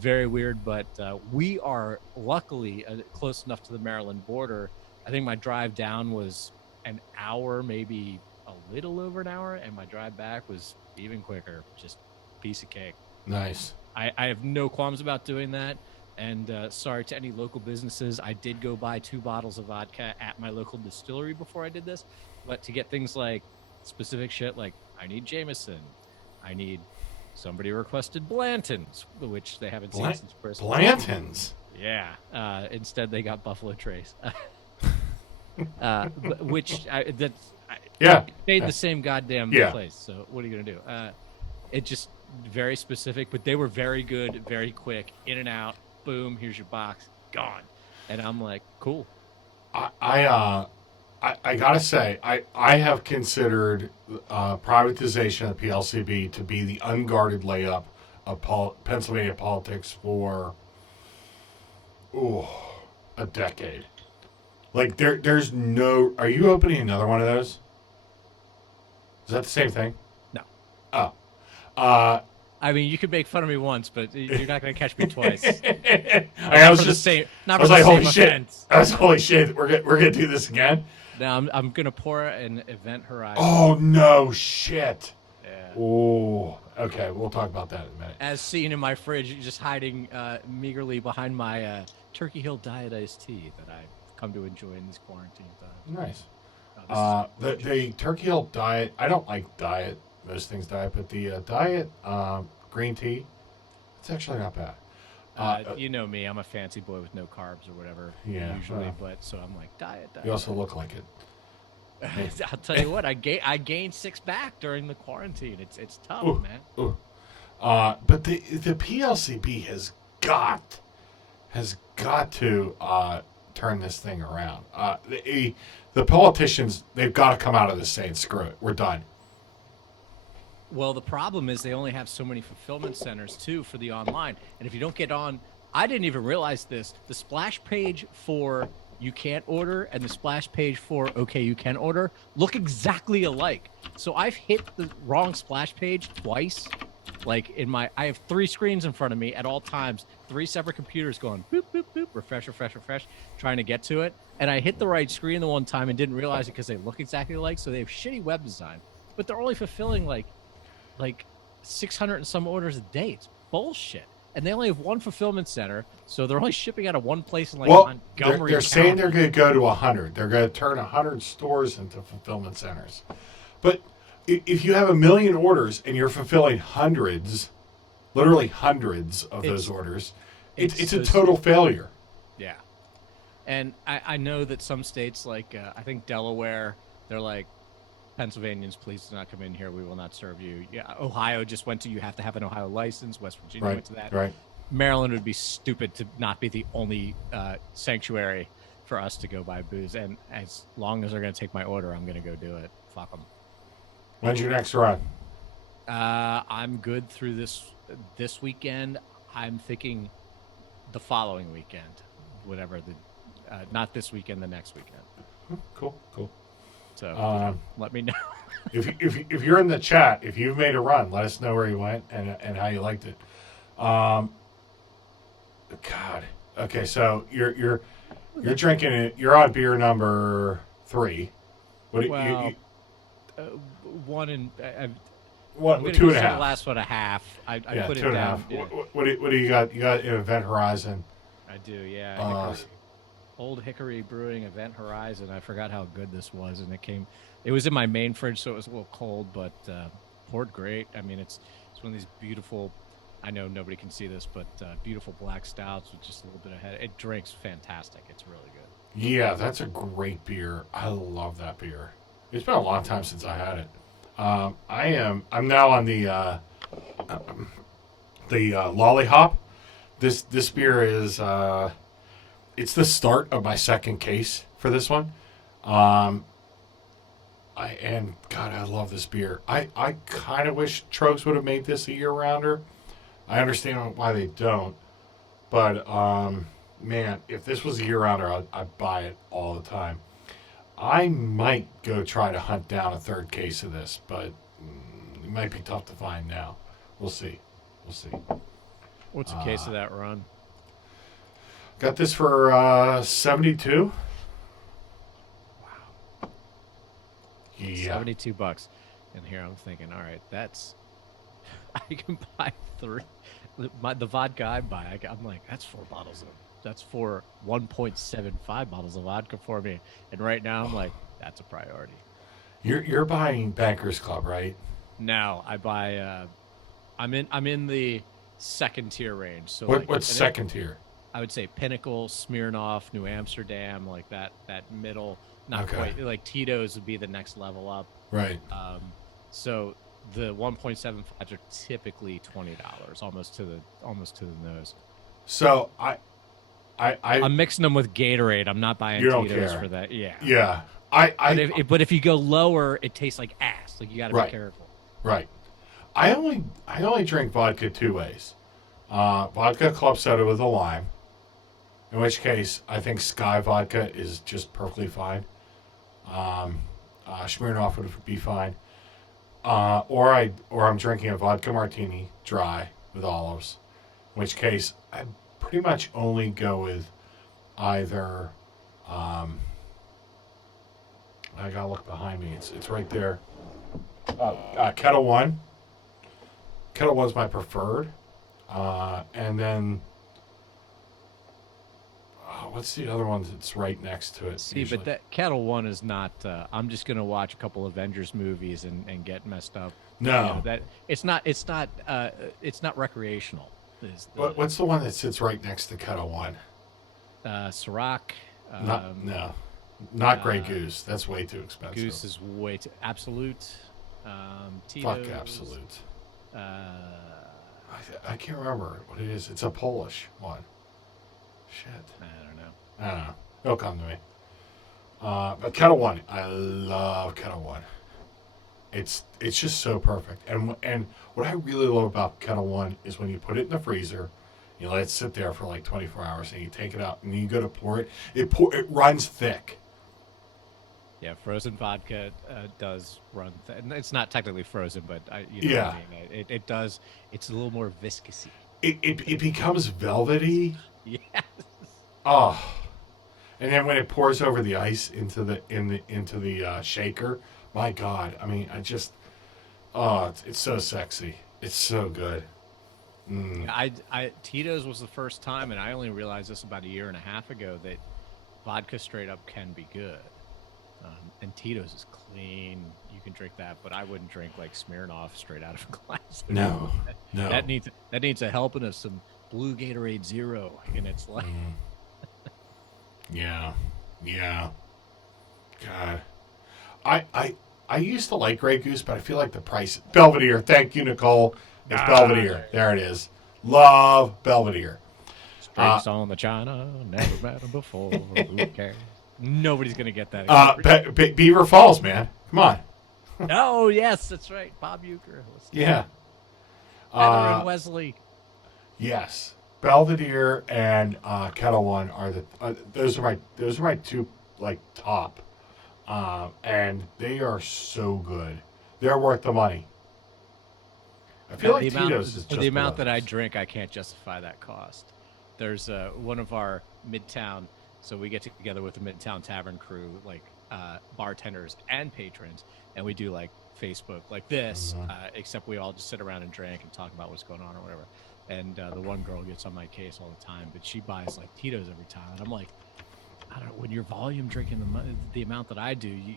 very weird. But we are luckily close enough to the Maryland border. I think my drive down was an hour, maybe a little over an hour, and my drive back was even quicker. Just piece of cake. Nice. I have no qualms about doing that. And sorry to any local businesses. I did go buy 2 bottles of vodka at my local distillery before I did this. But to get things like specific shit, like I need Jameson. I need somebody requested Blanton's, which they haven't seen since Christmas. Blanton's? Yeah. Instead, they got Buffalo Trace. Which, stayed the same goddamn place. So what are you going to do? It just very specific, but they were very good, very quick, in and out. Boom, here's your box, gone. And I'm like, cool. I gotta say, I have considered privatization of PLCB to be the unguarded layup of Pennsylvania politics for a decade. Like there's no. Are you opening another one of those? Is that the same thing? No. Oh. I mean, you could make fun of me once, but you're not going to catch me twice. I was just saying. I was like, holy shit! I was holy shit. We're gonna do this again. Now I'm going to pour an Event Horizon. Oh no shit! Yeah. Oh, okay. We'll talk about that in a minute. As seen in my fridge, just hiding meagerly behind my Turkey Hill Diet Iced Tea that I've come to enjoy in these quarantine times. Nice. The Turkey Hill Diet. I don't like diet. Most things diet, but the diet green tea, it's actually not bad. You know me, I'm a fancy boy with no carbs or whatever, usually, but so I'm like, diet. You also look like it. I'll tell you what, I gained 6 back during the quarantine. It's tough, man. But the PLCB has got to turn this thing around. The politicians, they've got to come out of this saying, screw it, we're done. Well, the problem is they only have so many fulfillment centers, too, for the online. And if you don't get on, I didn't even realize this. The splash page for you can't order and the splash page for okay, you can order look exactly alike. So I've hit the wrong splash page twice. Like I have 3 screens in front of me at all times, 3 separate computers going boop, boop, boop, refresh, trying to get to it. And I hit the right screen the one time and didn't realize it because they look exactly alike. So they have shitty web design, but they're only fulfilling like 600 and some orders a day. It's bullshit. And they only have one fulfillment center, so they're only shipping out of one place in Montgomery. They're saying they're going to go to 100. They're going to turn 100 stores into fulfillment centers. But if you have 1 million orders and you're fulfilling hundreds, literally hundreds of those orders, it's a total failure. Yeah. And I know that some states, like I think Delaware, they're like, Pennsylvanians, please do not come in here. We will not serve you. Yeah, Ohio just went to you have to have an Ohio license. West Virginia went to that. Right. Maryland would be stupid to not be the only sanctuary for us to go buy booze. And as long as they're going to take my order, I'm going to go do it. Fuck them. When's your next run? I'm good through this weekend. I'm thinking the following weekend, whatever not this weekend, the next weekend. Cool. So let me know. if you're in the chat, if you've made a run, let us know where you went and how you liked it. God. Okay, so you're drinking it. You're on beer number 3. What do you one and what 2.5? The last one a half. I put it 2.5. down. Yeah. What do you got? You got Event Horizon. I do, yeah. Old Hickory Brewing Event Horizon. I forgot how good this was, and it was in my main fridge, so it was a little cold, but poured great. I mean, it's one of these beautiful, I know nobody can see this, but beautiful black stouts with just a little bit of head. It drinks fantastic. It's really good. Yeah, that's a great beer. I love that beer. It's been a long time since I had it. I'm now on the Lollihop. This beer is it's the start of my second case for this one. God, I love this beer. I kind of wish Trogs would have made this a year-rounder. I understand why they don't, but man, if this was a year-rounder, I'd buy it all the time. I might go try to hunt down a third case of this, but it might be tough to find now. We'll see. What's a case of that run? Got this for 72. Wow. Yeah. $72. And here I'm thinking, all right, I can buy 3. The vodka I buy, I'm like, that's 4 bottles of. That's for 1.75 bottles of vodka for me. And right now I'm like, that's a priority. You're buying Bankers Club, right? No, I buy. I'm in the second tier range. So what's second tier? I would say Pinnacle, Smirnoff, New Amsterdam, like that middle. Not quite like Tito's would be the next level up. Right. So the 1.75s are typically $20, almost to the nose. So I'm mixing them with Gatorade. I'm not buying Tito's for that. Yeah. Yeah. But if you go lower, it tastes like ass. Like you got to be careful. Right. I only drink vodka 2 ways. Vodka club soda with a lime. In which case, I think Sky vodka is just perfectly fine. Smirnoff would be fine. Or I'm drinking a vodka martini dry with olives. In which case, I pretty much only go with either. I gotta look behind me. It's right there. Kettle One. Kettle One's my preferred. And then what's the other one that's right next to it? See, usually? But that Kettle One is not. I'm just gonna watch a couple Avengers movies and get messed up. No, you know, that it's not. It's not recreational. What's the one that sits right next to Kettle One? Ciroc. Not Grey Goose. That's way too expensive. Goose is way too Absolute. Fuck Absolute. I can't remember what it is. It's a Polish one. Shit. I don't know. It'll come to me. But Kettle One, I love Kettle One. It's just so perfect. And what I really love about Kettle One is when you put it in the freezer, You let it sit there for like 24 hours, and you take it out, and you go to pour it. It runs thick. Yeah, frozen vodka does run. And it's not technically frozen, but you know Yeah. what I mean. It does. It's a little more viscousy. It becomes velvety. Yeah. Oh, and then when it pours over the ice into the shaker, my God! I mean, it's so sexy. It's so good. Mm. Tito's was the first time, and I only realized this about a year and a half ago that vodka straight up can be good. And Tito's is clean. You can drink that, but I wouldn't drink like Smirnoff straight out of a glass. No, no. That needs a helping of some Blue Gatorade Zero, and it's like, Yeah, yeah. God, I used to like Grey Goose, but I feel like the price. Belvedere. Thank you, Nicole. It's Belvedere. There it is. Love Belvedere. drinks on the china, never met him before. Who cares? Nobody's gonna get that. Beaver Falls, man. Come on. Oh yes, that's right, Bob Euchre. Yeah. Heather and Wesley. Yes, Belvedere and Kettle One are those are my two like top, and they are so good. They're worth the money. I feel like Tito's is just the amount that I drink. I can't justify that cost. There's one of our Midtown, so we get together with the Midtown Tavern crew, like bartenders and patrons, and we do like Facebook like this, except we all just sit around and drink and talk about what's going on or whatever. And the one girl gets on my case all the time, but she buys like Tito's every time, and I'm like, I don't know, when you're volume drinking the amount that I do, you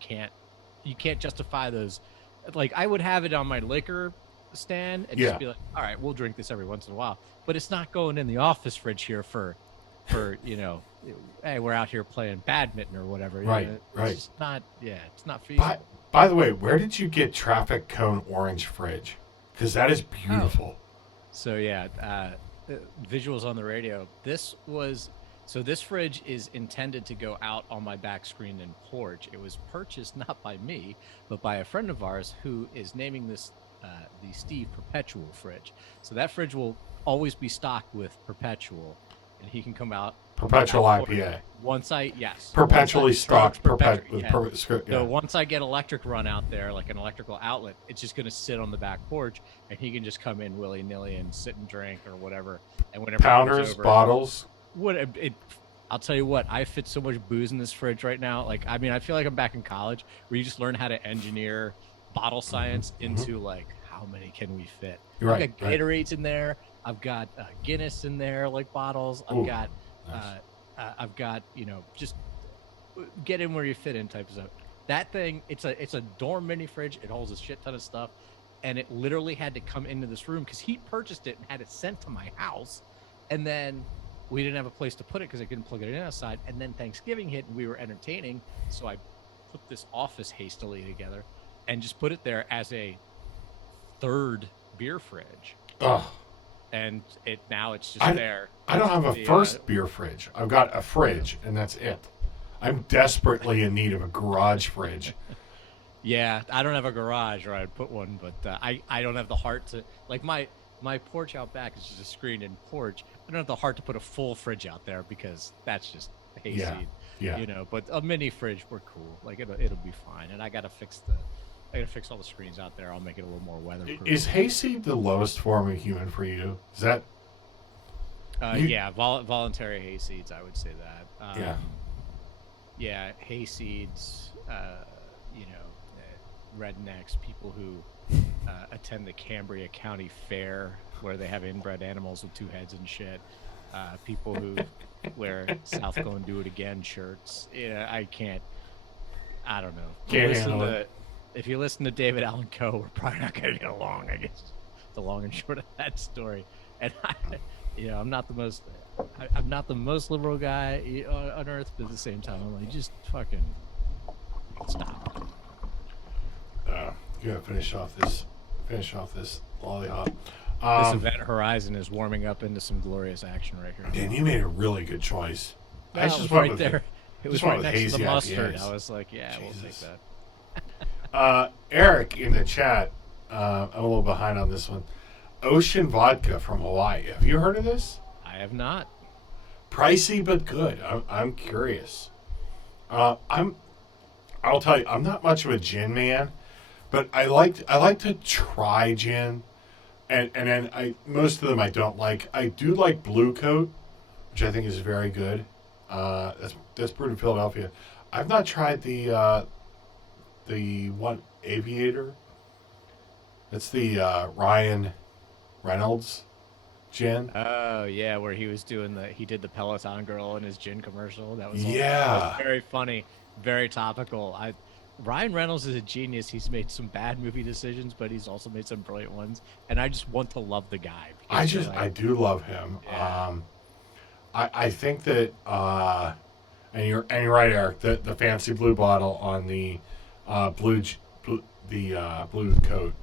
can't justify those. Like I would have it on my liquor stand and just be like, all right, we'll drink this every once in a while, but it's not going in the office fridge here for you know, hey, we're out here playing badminton or whatever. Right, you know, right. It's just not, it's not feasible. By the way, where did you get Traffic Cone Orange Fridge? Because that is beautiful. So yeah, visuals on the radio. This fridge is intended to go out on my back screen and porch. It was purchased not by me, but by a friend of ours who is naming this the Steve Perpetual fridge. So that fridge will always be stocked with Perpetual, and he can come out. Perpetual IPA. Perpetually stocked. So once I get electric run out there, like an electrical outlet, it's just going to sit on the back porch, and he can just come in willy nilly and sit and drink or whatever. And whenever Pounders, bottles. I'll tell you what, I fit so much booze in this fridge right now. Like, I mean, I feel like I'm back in college where you just learn how to engineer bottle science into like, how many can we fit? Right, I've got Gatorades in there. I've got Guinness in there, like bottles. I've got, you know, just get in where you fit in type of stuff. That thing, it's a dorm mini fridge. It holds a shit ton of stuff, and it literally had to come into this room because he purchased it and had it sent to my house, and then we didn't have a place to put it because I couldn't plug it in outside. And then Thanksgiving hit, and we were entertaining, so I put this office hastily together and just put it there as a third beer fridge. Oh. And now it's just there. I don't have a first beer fridge. I've got a fridge, and that's it. I'm desperately in need of a garage fridge. Yeah, I don't have a garage, or I'd put one, but I don't have the heart to, like, my porch out back is just a screened-in porch. I don't have the heart to put a full fridge out there because that's just hayseed. Yeah. You know, but a mini fridge, we're cool. Like it'll be fine. And I gotta fix all the screens out there. I'll make it a little more weatherproof. Is hayseed the lowest form of human for you? Is that? Voluntary hayseeds. I would say that. Yeah, hayseeds. You know, rednecks, people who attend the Cambria County Fair where they have inbred animals with two heads and shit. People who wear South Go and Do It Again shirts. Yeah, I don't know. If you listen to David Allen Coe, we're probably not going to get along, I guess. The long and short of that story. And I'm not the most liberal guy on earth, but at the same time, I'm like, just fucking stop. You gotta finish off this lollipop. This Event Horizon is warming up into some glorious action right here. Dan, you made a really good choice. No, I just went right there. It was right next to the mustard. IPAs. I was like, yeah, Jesus. We'll take that. Eric in the chat, I'm a little behind on this one. Ocean vodka from Hawaii. Have you heard of this? I have not. Pricey but good. I'm curious. I'll tell you, I'm not much of a gin man, but I like to try gin, and then most of them I don't like. I do like Blue Coat, which I think is very good. That's brewed in Philadelphia. I've not tried the one Aviator. That's the Ryan Reynolds gin. Oh yeah, where he did the Peloton girl in his gin commercial. That was Yeah. very funny, very topical. Ryan Reynolds is a genius. He's made some bad movie decisions, but he's also made some brilliant ones. And I just want to love the guy. I do love him. Yeah. I think that and you're right, Eric. The fancy blue bottle on the blue coat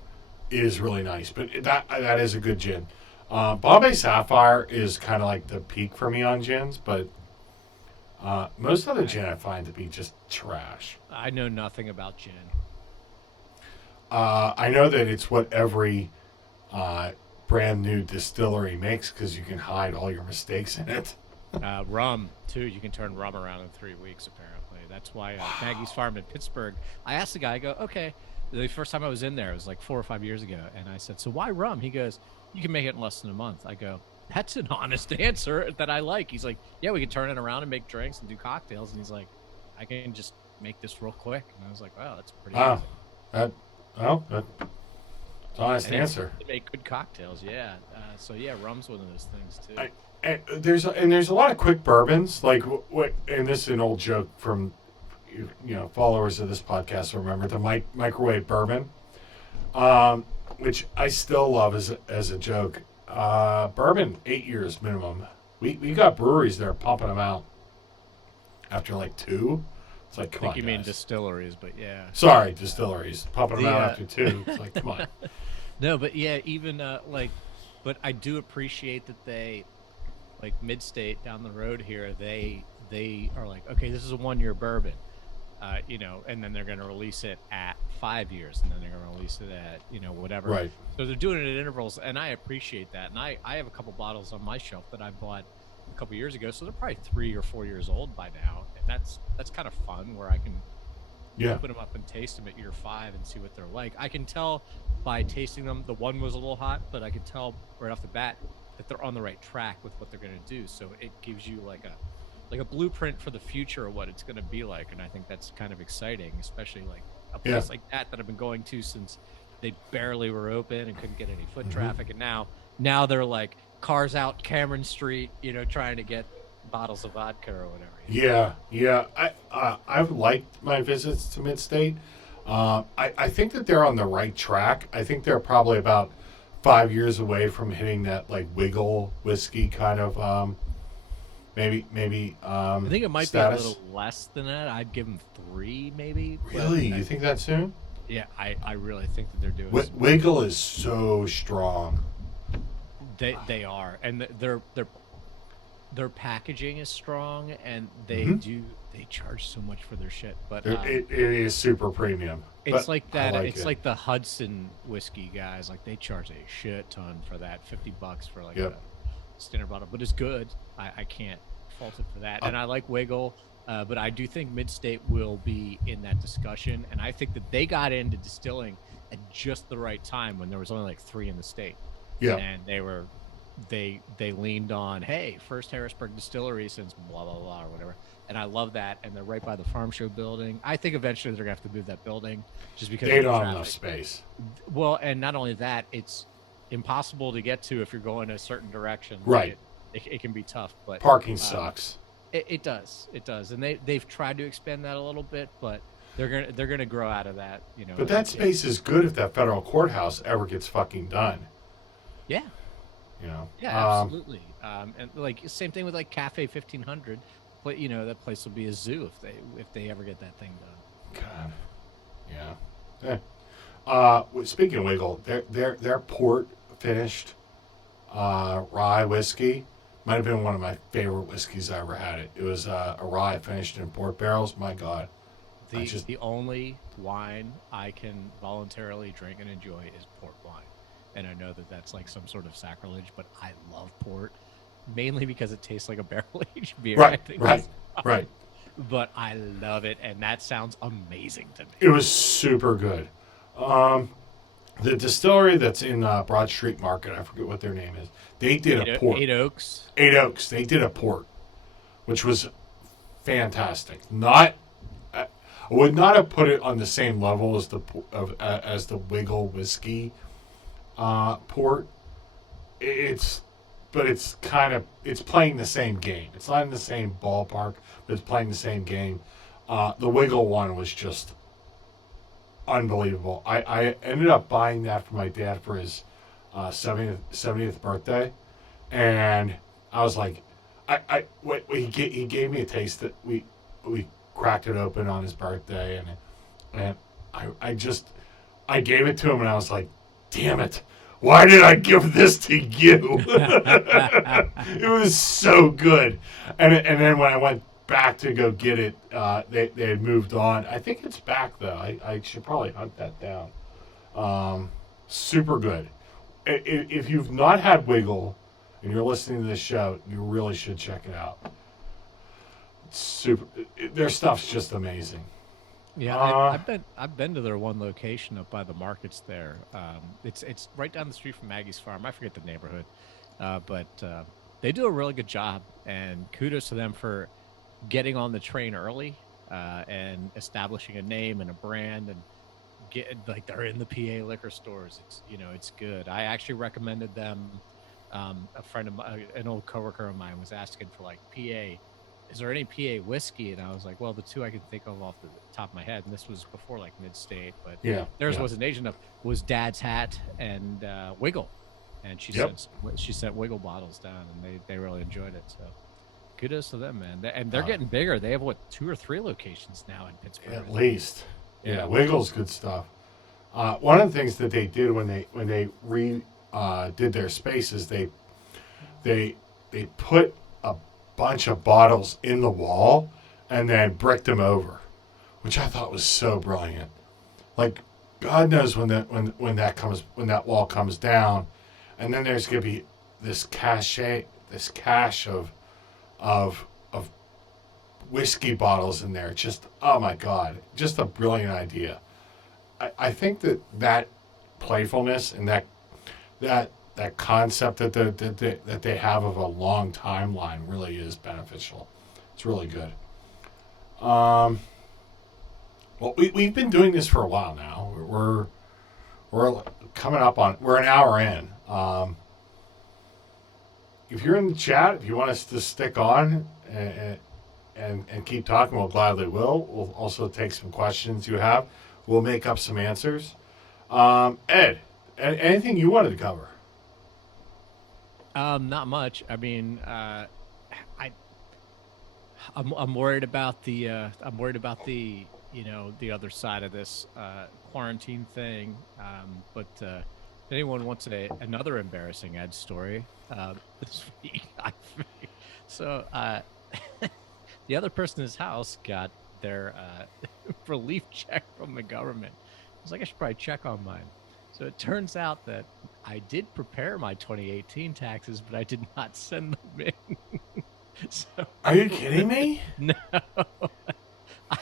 is really nice, but that is a good gin. Bombay Sapphire is kind of like the peak for me on gins, but most of the gin I find to be just trash. I know nothing about gin. I know that it's what every brand new distillery makes because you can hide all your mistakes in it. Rum too. You can turn rum around in 3 weeks. Apparently, that's why Maggie's Farm in Pittsburgh. I asked the guy. I go, okay. The first time I was in there, it was like 4 or 5 years ago, and I said, "So why rum?" He goes, "You can make it in less than a month." I go, "That's an honest answer that I like." He's like, "Yeah, we can turn it around and make drinks and do cocktails." And he's like, "I can just make this real quick." And I was like, "Wow, that's pretty." Wow, amazing. that's an honest answer. They make good cocktails, yeah. So yeah, rum's one of those things too. And there's a lot of quick bourbons like what, and this is an old joke from followers of this podcast will remember the microwave bourbon, which I still love as a joke. Bourbon 8 years minimum. We got breweries that are pumping them out after like 2. It's like, come on, You mean guys. distilleries, but yeah. Sorry, distilleries pumping them out after 2. It's like, come on. No, but yeah, even but I do appreciate that they, like Mid-State down the road here, they are like, okay, this is a 1-year bourbon, and then they're going to release it at 5 years, and then they're going to release it at whatever. Right. So they're doing it at intervals, and I appreciate that. And I have a couple bottles on my shelf that I bought a couple years ago, so they're probably 3 or 4 years old by now, and that's kind of fun where I can open them up and taste them at year 5 and see what they're like. I can tell by tasting them. The one was a little hot, but I could tell right off the bat that they're on the right track with what they're going to do. So it gives you like a blueprint for the future of what it's going to be like, and I think that's kind of exciting, especially like a place like that I've been going to since they barely were open and couldn't get any foot traffic, and now they're like cars out Cameron Street, trying to get bottles of vodka or whatever. Yeah. I've liked my visits to Mid-State. I think that they're on the right track. I think they're probably about 5 years away from hitting that like wiggle whiskey kind of maybe I think it might status. be a little less than that. I'd give them 3 maybe. Really? You think that soon? Yeah, I really think that they're doing Wiggle is so strong. They are, and their packaging is strong, and they charge so much for their shit, but it is super premium. it's like that. Like it's like the Hudson whiskey guys. Like they charge a shit ton for that, $50 for like a standard bottle, but it's good. I can't fault it for that, and I like Wiggle. But I do think Mid-State will be in that discussion, and I think that they got into distilling at just the right time when there was only like 3 in the state. Yeah, and they leaned on, hey, first Harrisburg distillery since blah blah blah or whatever, and I love that. And they're right by the farm show building. I think eventually they're gonna have to move that building just because they don't have enough space. Well, and not only that, it's impossible to get to if you're going a certain direction. Right. It can be tough, but Parking sucks. It does, and they've tried to expand that a little bit, but they're gonna grow out of that, But that space is good if that federal courthouse ever gets fucking done. Yeah. Yeah, absolutely. And like same thing with like Cafe 1500, but that place will be a zoo if they ever get that thing done. God. Yeah. Speaking of Wiggle, their port finished rye whiskey might have been one of my favorite whiskeys I ever had. It was a rye finished in port barrels. My God. The only wine I can voluntarily drink and enjoy is port wine. and I know that that's like some sort of sacrilege, but I love port mainly because it tastes like a barrel aged beer. I Right, think right, it's right. fine, but I love it, and that sounds amazing to me. It was super good. The distillery that's in Broad Street Market, I forget what their name is. They did a port. Eight Oaks. Eight Oaks. They did a port, which was fantastic. Not, I would not have put it on the same level as as the Wiggle whiskey port. It's, but it's playing the same game. It's not in the same ballpark, but it's playing the same game. The Wiggle one was just unbelievable. I ended up buying that for my dad for his 70th birthday, and I was like, he gave me a taste that we cracked it open on his birthday, and I gave it to him, and I was like, damn it. Why did I give this to you? It was so good. And then when I went back to go get it, they had moved on. I think it's back, though. I should probably hunt that down. Super good. If you've not had Wiggle and you're listening to this show, you really should check it out. It's super. Their stuff's just amazing. Yeah, I've been to their one location up by the markets there. It's right down the street from Maggie's farm. I forget the neighborhood, but they do a really good job, and kudos to them for getting on the train early and establishing a name and a brand, and get like they're in the PA liquor stores. It's good. I actually recommended them. A friend of mine, an old coworker of mine, was asking for like PA. Is there any PA whiskey? And I was like, well, the two I can think of off the top of my head, and this was before like mid-state, but Yeah, theirs yeah. wasn't Asian enough, was Dad's Hat and Wiggle. And Yep. she sent Wiggle bottles down, and they really enjoyed it. So kudos to them, man. And they're Uh, getting bigger. They have, what, 2 or 3 locations now in Pittsburgh. At least. Yeah, Yeah. Wiggle's good stuff. One of the things that they did when they did their spaces, they put a bunch of bottles in the wall and then bricked them over, which I thought was so brilliant. Like, God knows when that wall comes down, and then there's gonna be this cache of whiskey bottles in there. Just, oh my God, just a brilliant idea. I think that playfulness and that concept that they have of a long timeline really is beneficial. It's really good. Well, we've been doing this for a while now. We're coming up on, we're an hour in. If you're in the chat, if you want us to stick on and keep talking, we'll gladly will. We'll also take some questions you have. We'll make up some answers. Ed, anything you wanted to cover? Not much. I mean, I'm worried about the the other side of this quarantine thing. But if anyone wants another embarrassing Ed story this week, so the other person in his house got their relief check from the government. I was like, I should probably check on mine. So it turns out that I did prepare my 2018 taxes, but I did not send them in. So, are you kidding me? No. I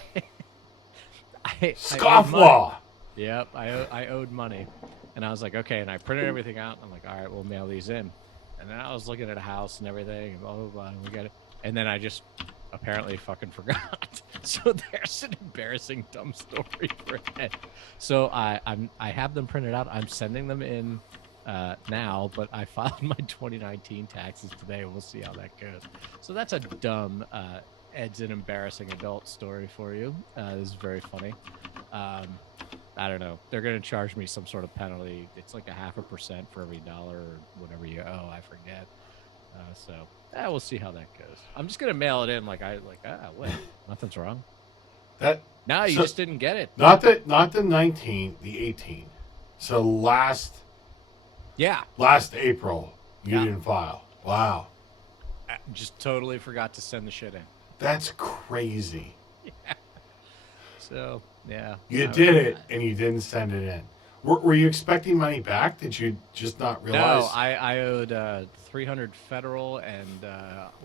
Scofflaw. Yep, I owed money, and I was like, okay, and I printed everything out. And I'm like, all right, we'll mail these in. And then I was looking at a house and everything, and blah blah blah, and we got it. And then I just apparently fucking forgot. So there's an embarrassing dumb story for Ed. So I have them printed out. I'm sending them in now, but I filed my 2019 taxes today. We'll see how that goes. So that's a dumb Ed's an embarrassing adult story for you. This is very funny. I don't know. They're going to charge me some sort of penalty. It's like 0.5% for every dollar or whatever you owe. I forget. So we'll see how that goes. I'm just going to mail it in what? Nothing's wrong. No, you just didn't get it. Not the 19, the 18. So last April, you didn't file. Wow. I just totally forgot to send the shit in. That's crazy. Yeah. So, yeah. You did it, and you didn't send it in. Were you expecting money back? Did you just not No, realize? I owed 300 federal and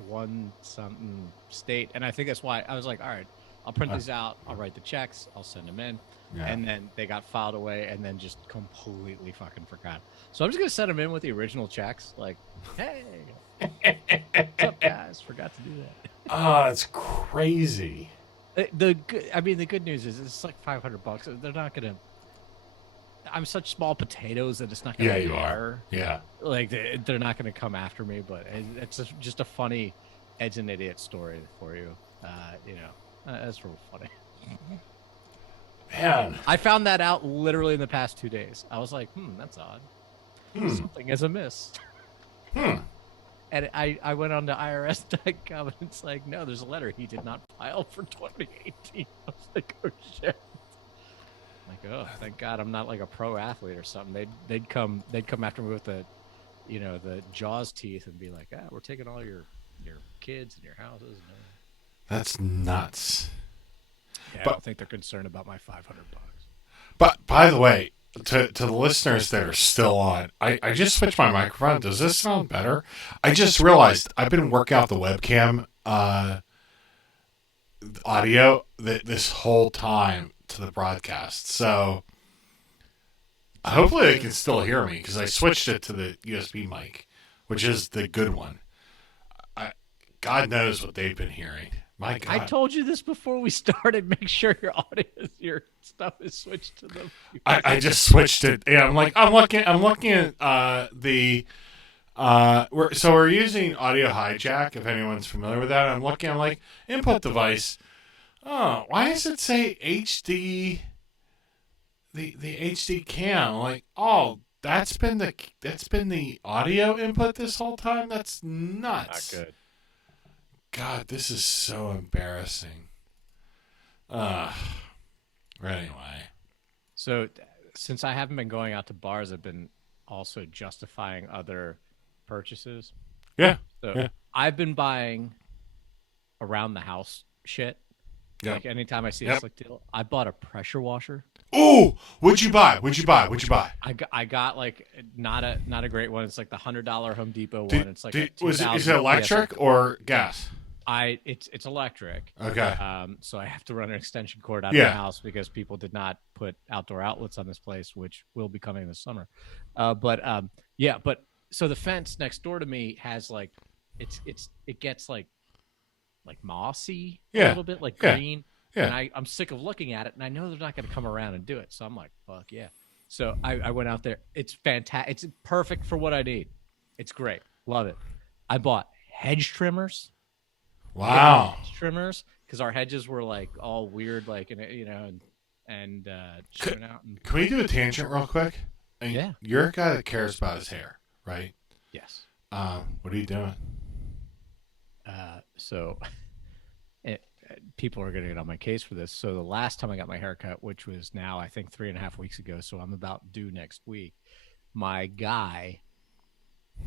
one something state, and I think that's why I was like, all right, I'll print Uh, these out, I'll write the checks, I'll send them in, yeah. and then they got filed away, and then just completely fucking forgot. So I'm just gonna send them in with the original checks, like, hey, what's up, guys? Forgot to do that. Oh, that's crazy. I mean, the good news is it's like $500. They're not gonna. I'm such small potatoes that it's not gonna Yeah, you are. matter. Yeah. Like they're not going to come after me, but it's just a funny Ed's an idiot story for you. That's real funny. Man. I found that out literally in the past 2 days. I was like, that's odd. Hmm. Something is amiss. Hmm. And I went on to IRS.gov and it's like, no, there's a letter he did not file for 2018. I was like, oh shit. I'm like, oh, thank God I'm not like a pro athlete or something. They'd come after me with the Jaws teeth and be like, we're taking all your kids and your houses. And That's nuts. yeah, I But don't think they're concerned about my $500. but by the way, to the listeners that are still on, I just switched my microphone. Does this sound better? I just realized I've been working out the webcam audio this whole time to the broadcast. So hopefully they can still hear me because I switched it to the USB mic, which is the good one. God knows what they've been hearing. My God. I told you this before we started. Make sure your stuff is switched to them. I just switched it. Yeah, I'm looking at the we're using Audio Hijack if anyone's familiar with that. I'm like input device. Oh, why does it say HD? The HD cam. I'm like, oh, that's been the audio input this whole time. That's nuts. Not good. God, this is so embarrassing. Anyway. So since I haven't been going out to bars, I've been also justifying other purchases. Yeah. So Yeah. I've been buying around the house shit. Yep. Like anytime I see a Yep. slick deal, I bought a pressure washer. Ooh, what'd you buy? I got like not a great one. It's like the $100 Home Depot one. It's like Is it electric or gas? It's electric. Okay. So I have to run an extension cord out of the house because people did not put outdoor outlets on this place, which will be coming this summer. But so the fence next door to me has like it gets like mossy a little bit, like green. Yeah. And I'm sick of looking at it, and I know they're not going to come around and do it. So I'm like, fuck yeah. So I went out there. It's fantastic. It's perfect for what I need. It's great. Love it. I bought hedge trimmers. Wow. Hedge trimmers, because our hedges were like all weird, like, and showing out. Can we do a tangent real quick? I mean, Yeah. You're a guy that cares about his hair, right? Yes. What are you doing? So people are going to get on my case for this. So the last time I got my haircut, which was now I think 3.5 weeks ago, so I'm about due next week, my guy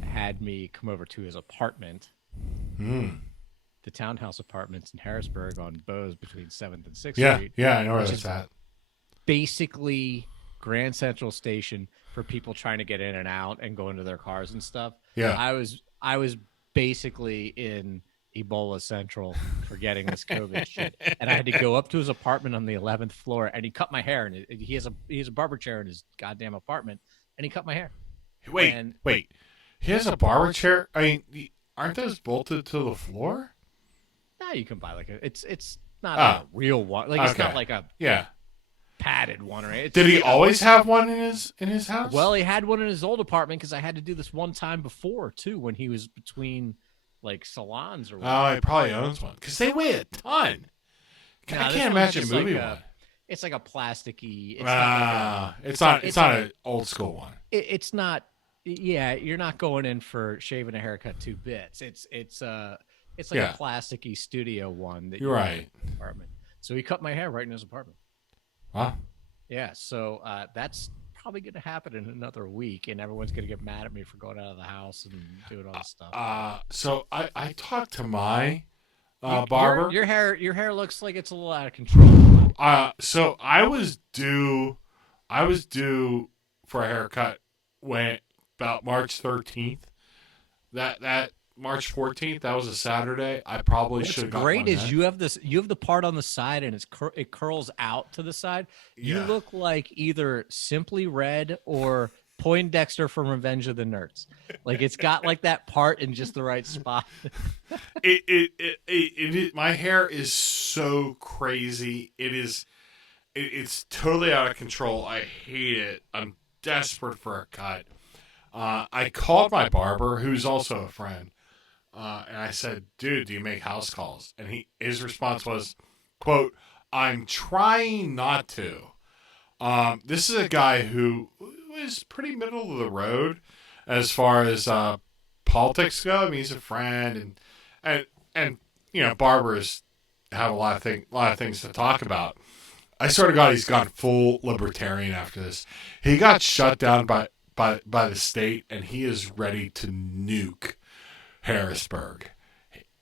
had me come over to his apartment, the townhouse apartments in Harrisburg on Bose between 7th and 6th Street. Yeah, I know where that's at. Basically Grand Central Station for people trying to get in and out and go into their cars and stuff. Yeah. I was basically in Ebola Central for getting this COVID shit, and I had to go up to his apartment on the 11th floor, and he cut my hair. And he has a barber chair in his goddamn apartment, and he cut my hair. Wait. He has a barber chair. I mean, aren't those bolted to the floor? Nah, you can buy like it's not a real one. Like it's not like a padded one, right? Did he always have one in his house? Well, he had one in his old apartment because I had to do this one time before too, when he was between like salons or whatever. Oh, he probably owns one because they weigh a ton. I can't imagine moving one. It's like a plasticky. It's not an old school one. It's not. Yeah, you're not going in for shaving a haircut 2 bits. It's like a plasticky studio one that you're right. In his apartment. So he cut my hair right in his apartment. Wow. Yeah, so that's probably going to happen in another week, and everyone's going to get mad at me for going out of the house and doing all this stuff. So I talked to my barber. Your hair looks like it's a little out of control. So I was due for a haircut went about March 13th. That March 14th, that was a Saturday. I probably What's should have gotten great one is then. you have the part on the side and it curls out to the side. You Yeah. look like either Simply Red or Poindexter from Revenge of the Nerds. Like it's got like that part in just the right spot. My hair is so crazy. It's totally out of control. I hate it. I'm desperate for a cut. I called my barber, who's also a friend, and I said, "Dude, do you make house calls?" And his response was, "Quote, I'm trying not to." This is a guy who was pretty middle of the road as far as politics go. I mean, he's a friend, and barbers have a lot of things to talk about. I swear to God, he's gone full libertarian after this. He got shut down by the state, and he is ready to nuke Harrisburg.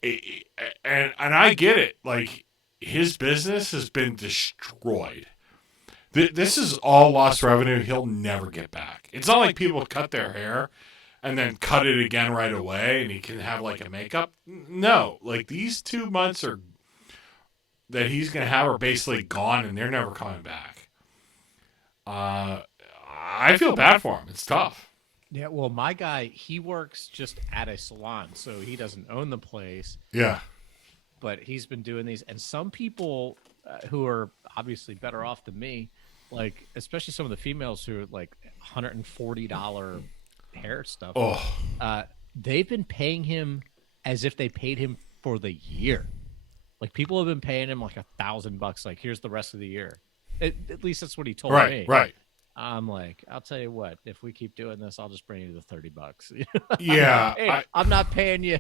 And I get it. Like, his business has been destroyed. This is all lost revenue he'll never get back. It's not like people cut their hair and then cut it again right away and he can have like a makeup. No, like these 2 months that he's going to have are basically gone and they're never coming back. I feel bad for him. It's tough. Yeah, well, my guy, he works just at a salon, so he doesn't own the place. Yeah. But he's been doing these, and some people who are obviously better off than me, like especially some of the females who are like $140 hair stuff. They've been paying him as if they paid him for the year. Like people have been paying him like $1,000. Like here's the rest of the year. At least that's what he told me. Right. I'm like, I'll tell you what. If we keep doing this, I'll just bring you the $30. Yeah, I'm not paying you.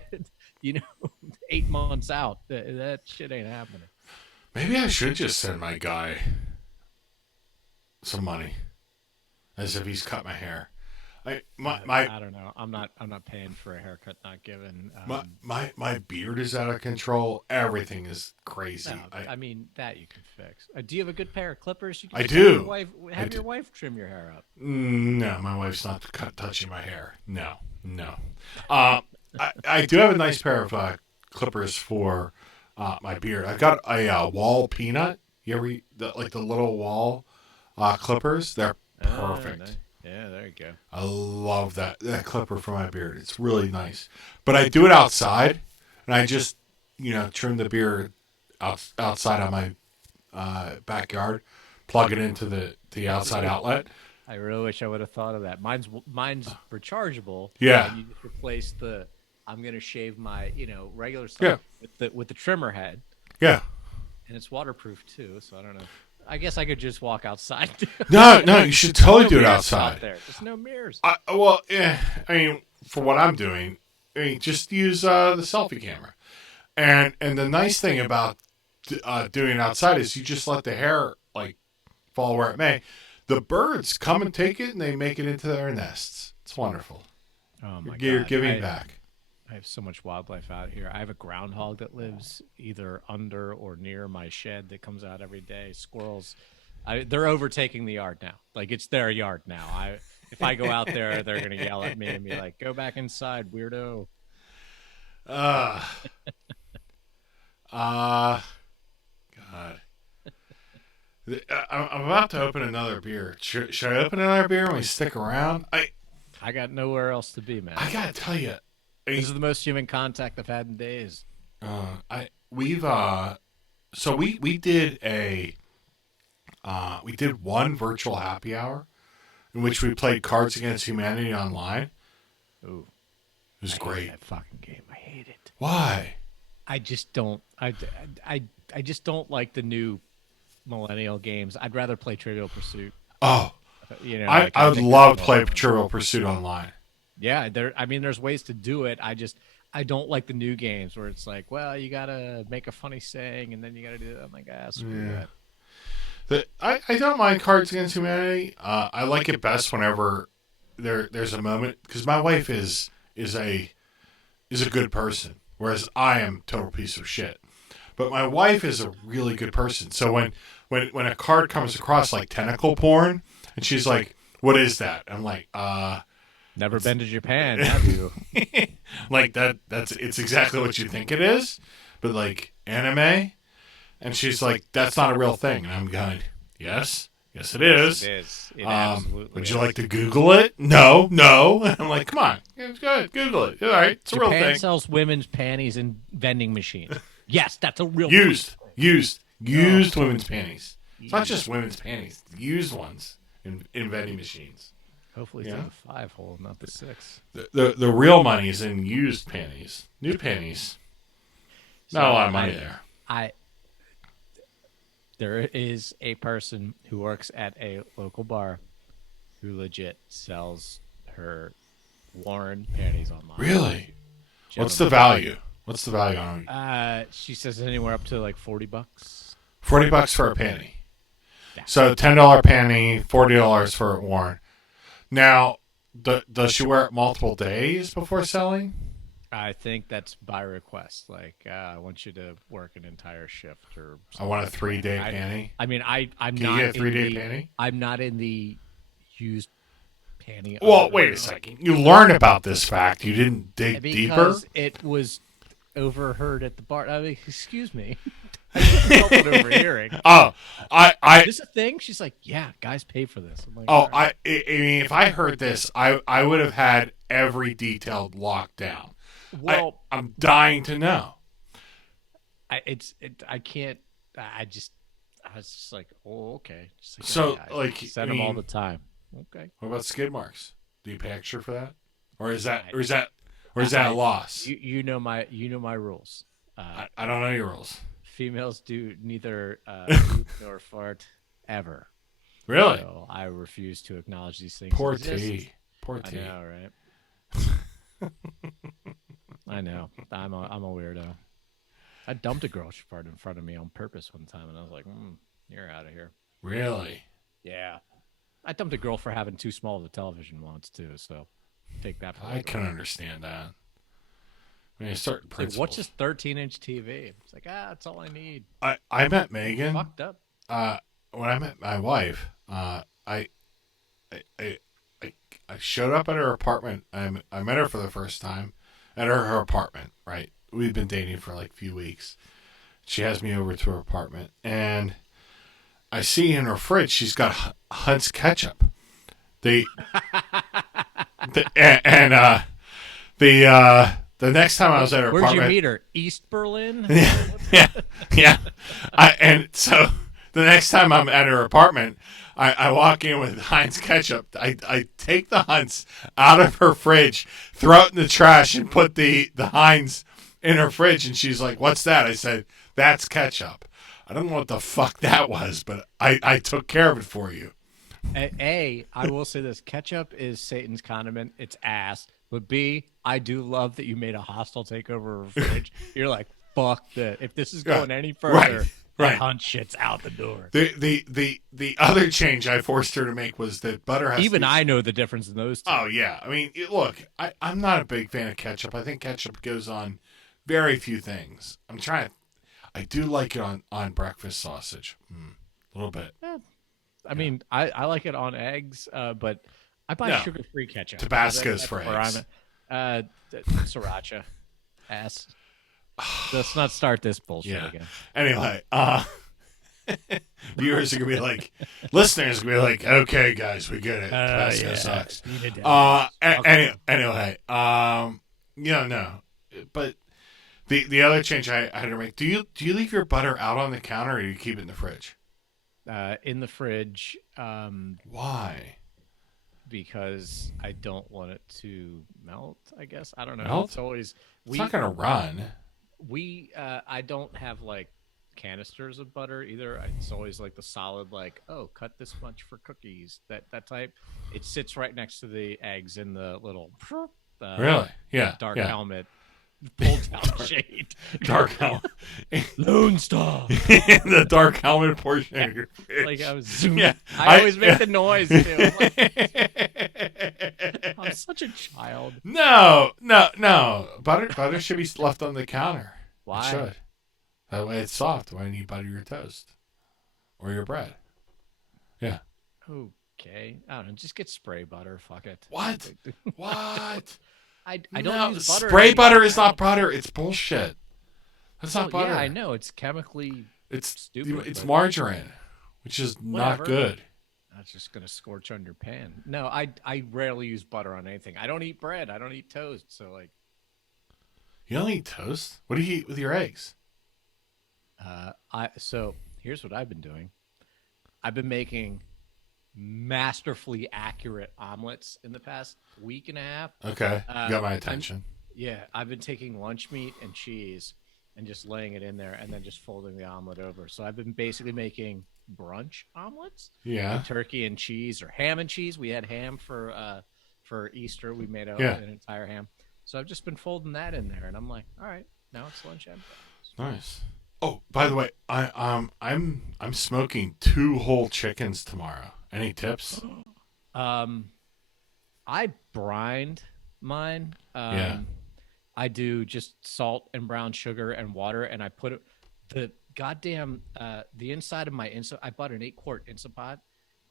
8 months out. That shit ain't happening. maybe I should just send my guy some money, as if he's cut my hair. I don't know. I'm not paying for a haircut not given. my beard is out of control. Everything is crazy. No, I mean that you can fix. Do you have a good pair of clippers? You can I just do. Have your wife trim your hair up. No, my wife's not touching my hair. No. I do have a nice pair of clippers for my beard. I've got a wall peanut. You ever eat the little wall clippers? They're perfect. Nice. Yeah, there you go. I love that clipper for my beard. It's really nice. But I do it outside, and I just trim the beard outside on my backyard, plug it into the outside outlet. I really wish I would have thought of that. Mine's rechargeable. Yeah. And you just replace the. I'm gonna shave my regular stuff with the trimmer head. Yeah. And it's waterproof too, so I don't know. I guess I could just walk outside. No, you should totally do it outside. There, just no mirrors. I mean, for what I'm doing, just use the selfie camera. And the nice thing about doing it outside is you just let the hair fall where it may. The birds come and take it, and they make it into their nests. It's wonderful. Oh my God! You're giving back. I have so much wildlife out here. I have a groundhog that lives either under or near my shed that comes out every day. Squirrels, they're overtaking the yard now. Like it's their yard now. If I go out there, they're gonna yell at me and be like, "Go back inside, weirdo." God. I'm about to open another beer. Should I open another beer and we stick around? I got nowhere else to be, man. I gotta tell you, this is the most human contact I've had in days. We did one virtual happy hour in which we played Cards Against Humanity online. Ooh, it was great. That fucking game, I hate it. Why? I just don't. I just don't like the new millennial games. I'd rather play Trivial Pursuit. Oh, I would love to play Trivial Pursuit online. Yeah, there's ways to do it. I don't like the new games where it's like, well, you gotta make a funny saying and then you gotta do that. I'm like, screw that. I don't mind Cards Against Humanity. I like it best whenever there's a moment, because my wife is a good person, whereas I am a total piece of shit. But my wife is a really good person. So when a card comes across like tentacle porn, and she's like, what is that? I'm like, Never been to Japan, have you? like it's exactly what you think it is, but like anime. And she's like, that's not a real thing. And I'm going, yes, it Yes, is. it is. It absolutely Would is. you like to Google it? No. And I'm like, come on, it's good. Google it. All right, it's a real Japan thing. sells women's panties in vending machines. Yes, that's a real Used No. women's panties. It's not just women's panties. Used ones in vending machines. Hopefully it's in the 5-hole, not the 6. The real money is in used panties. New panties. Not a lot of money there. There is a person who works at a local bar who legit sells her worn panties online. Really? What's the value? What's the value on them? She says anywhere up to like $40. $40 for a panty. Yeah. So $10 panty, $40 for it worn. Now, does she wear it multiple days before selling? I think that's by request. Like, I want you to work an entire shift or something. I want a 3-day panty. I mean, I'm Can not you get a 3-day panty? I'm not in the used panty. Well, wait a second. You learned about this fact. You didn't dig deeper? Because it was overheard at the bar. I mean, excuse me. I couldn't help but overhearing. Oh, Is this a thing? She's like, yeah, guys pay for this. I'm like, oh, right. I mean, if I heard this, I would have had every detail locked down. Well, I'm dying to know. I can't. I was just like, oh, okay. Just like, So, yeah, I like, send I them all mean- the time. Okay. What about skid marks? Do you pay extra for that, or is that I- a loss? You know my rules. I don't know your rules. Females do neither poop nor fart ever. Really? So I refuse to acknowledge these things. Poor exist. T. Poor I T. know, right? I know. I'm a weirdo. I dumped a girl she farted in front of me on purpose one time, and I was like, "You're out of here." Really? Yeah. I dumped a girl for having too small of a television once too. So take that. For I can understand that. I mean, certain like, principles. what's this 13-inch TV? It's like, that's all I need. I met Megan. Fucked up. When I met my wife, I showed up at her apartment. I met her for the first time at her apartment. Right, we'd been dating for like a few weeks. She has me over to her apartment, and I see in her fridge she's got Hunt's ketchup. The next time I was at her Where'd apartment, you meet her? East Berlin? yeah. And so the next time I'm at her apartment, I walk in with Heinz ketchup. I take the Heinz out of her fridge, throw it in the trash, and put the Heinz in her fridge. And she's like, "What's that?" I said, "That's ketchup." I don't know what the fuck that was, but I took care of it for you. I will say this. Ketchup is Satan's condiment. It's ass. But B, I do love that you made a hostile takeover of a fridge. You're like, fuck that. If this is going any further, that Hunt shit's out the door. The other change I forced her to make was that butter has Even to be... I know the difference in those two. Oh, yeah. I mean, look, I'm not a big fan of ketchup. I think ketchup goes on very few things. I do like it on breakfast sausage. A little bit. I mean, I like it on eggs, but I buy sugar-free ketchup. Tabasco's for where eggs. Sriracha. Ass. Let's not start this bullshit again. Anyway, viewers are going to be like, listeners are going to be like, okay, guys, we get it. Tabasco sucks. Anyway, no. But the other change I had to make, do you leave your butter out on the counter or do you keep it in the fridge? In the fridge. Why? Because I don't want it to melt, I guess. I don't know. Melt? It's always... It's not going to run. I don't have, like, canisters of butter either. It's always, like, the solid, like, cut this much for cookies, that type. It sits right next to the eggs in the little... really? Yeah. Dark helmet. Pull down shade. Dark helmet. Lone Star. The dark helmet portion of your fridge. Like I was zooming. Yeah. I always make the noise too. I'm such a child. No. Butter should be left on the counter. Why? It should. That way it's soft when you butter your toast or your bread. Yeah. Oh Okay, I don't know. Just get spray butter. Fuck it. No What? big deal. What? I don't No, use butter in spray anything. butter is I don't. not butter. It's bullshit. That's not Well, yeah, I butter. know it's chemically It's stupid, it's but margarine, which is not whatever. good. That's just gonna scorch on your pan. No, I rarely use butter on anything. I don't eat bread. I don't eat toast. So like, You don't eat toast. What do you eat with your eggs? I so here's what I've been doing. I've been making masterfully accurate omelets in the past week and a half. Okay, you got my I'm attention. Yeah, I've been taking lunch meat and cheese and just laying it in there and then just folding the omelet over. So I've been basically making brunch omelets Yeah, with turkey and cheese or ham and cheese. We had ham for Easter. We made yeah, an entire ham. So I've just been folding that in there and I'm like, all right, now it's lunchtime. nice. Oh, by the way, I'm smoking 2 whole chickens tomorrow. Any tips? Um I brined mine. Yeah, I do just salt and brown sugar and water, and I put it the goddamn the inside of my I bought an 8 quart Instapot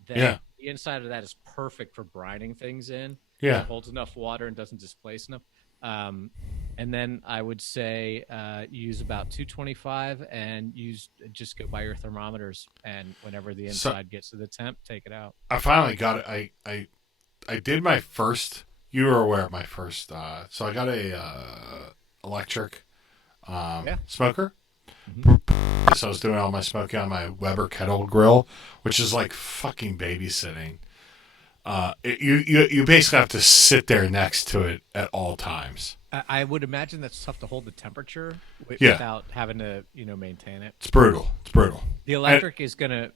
that yeah, the inside of that is perfect for brining things in because yeah. it holds enough water and doesn't displace enough. Um, and then I would say use about 225 and use just go by your thermometers and whenever the So inside gets to the temp, take it out. I finally got it. I did my first. You were aware of my first. So I got a electric Yeah. smoker. Hmm. So I was doing all my smoking on my Weber kettle grill, which is like fucking babysitting. You basically have to sit there next to it at all times. I would imagine that's tough to hold the temperature Yeah, without having to, maintain it. it's brutal. It's brutal. The And electric is gonna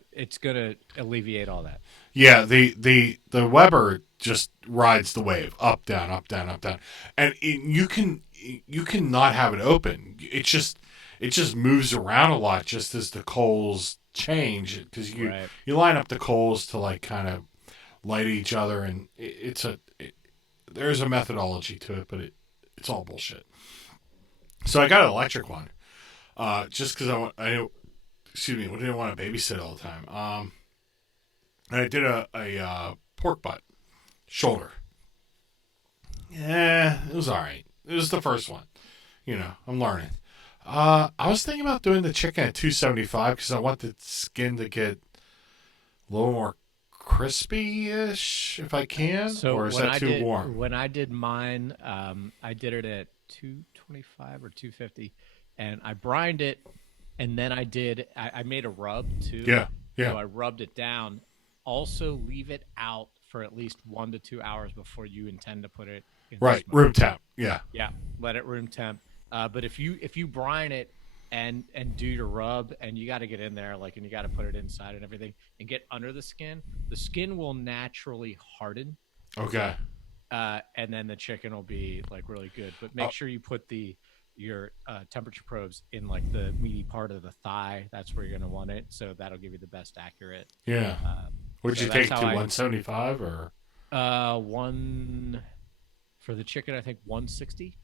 alleviate all that. yeah, the Weber just rides the wave up down up down up down, and you can not have it open. It just moves around a lot just as the coals change because Right. you line up the coals to like kind of light each other, and there's a methodology to it, but it's all bullshit. So I got an electric one, just because excuse me, we didn't want to babysit all the time. And I did a pork butt shoulder. Yeah, it was all right. It was the first one. I'm learning. I was thinking about doing the chicken at 275 because I want the skin to get a little more crispy-ish if I can, So or is that too warm? when I did mine, I did it at 225 or 250, and I brined it, and then I made a rub too. Yeah, So yeah, I rubbed it down. Also, leave it out for at least 1 to 2 hours before you intend to put it in the right. smoke. Room temp. Yeah, Yeah, let it room temp. But if you brine it and do your rub and you got to get in there and you got to put it inside and everything and get under the skin will naturally harden, okay. and then the chicken will be like really good. But Oh, make sure you put your temperature probes in like the meaty part of the thigh. That's where you're gonna want it. So that'll give you the best accurate. yeah. Uh, Would so you that's take how to 175 or one for the chicken. I think 160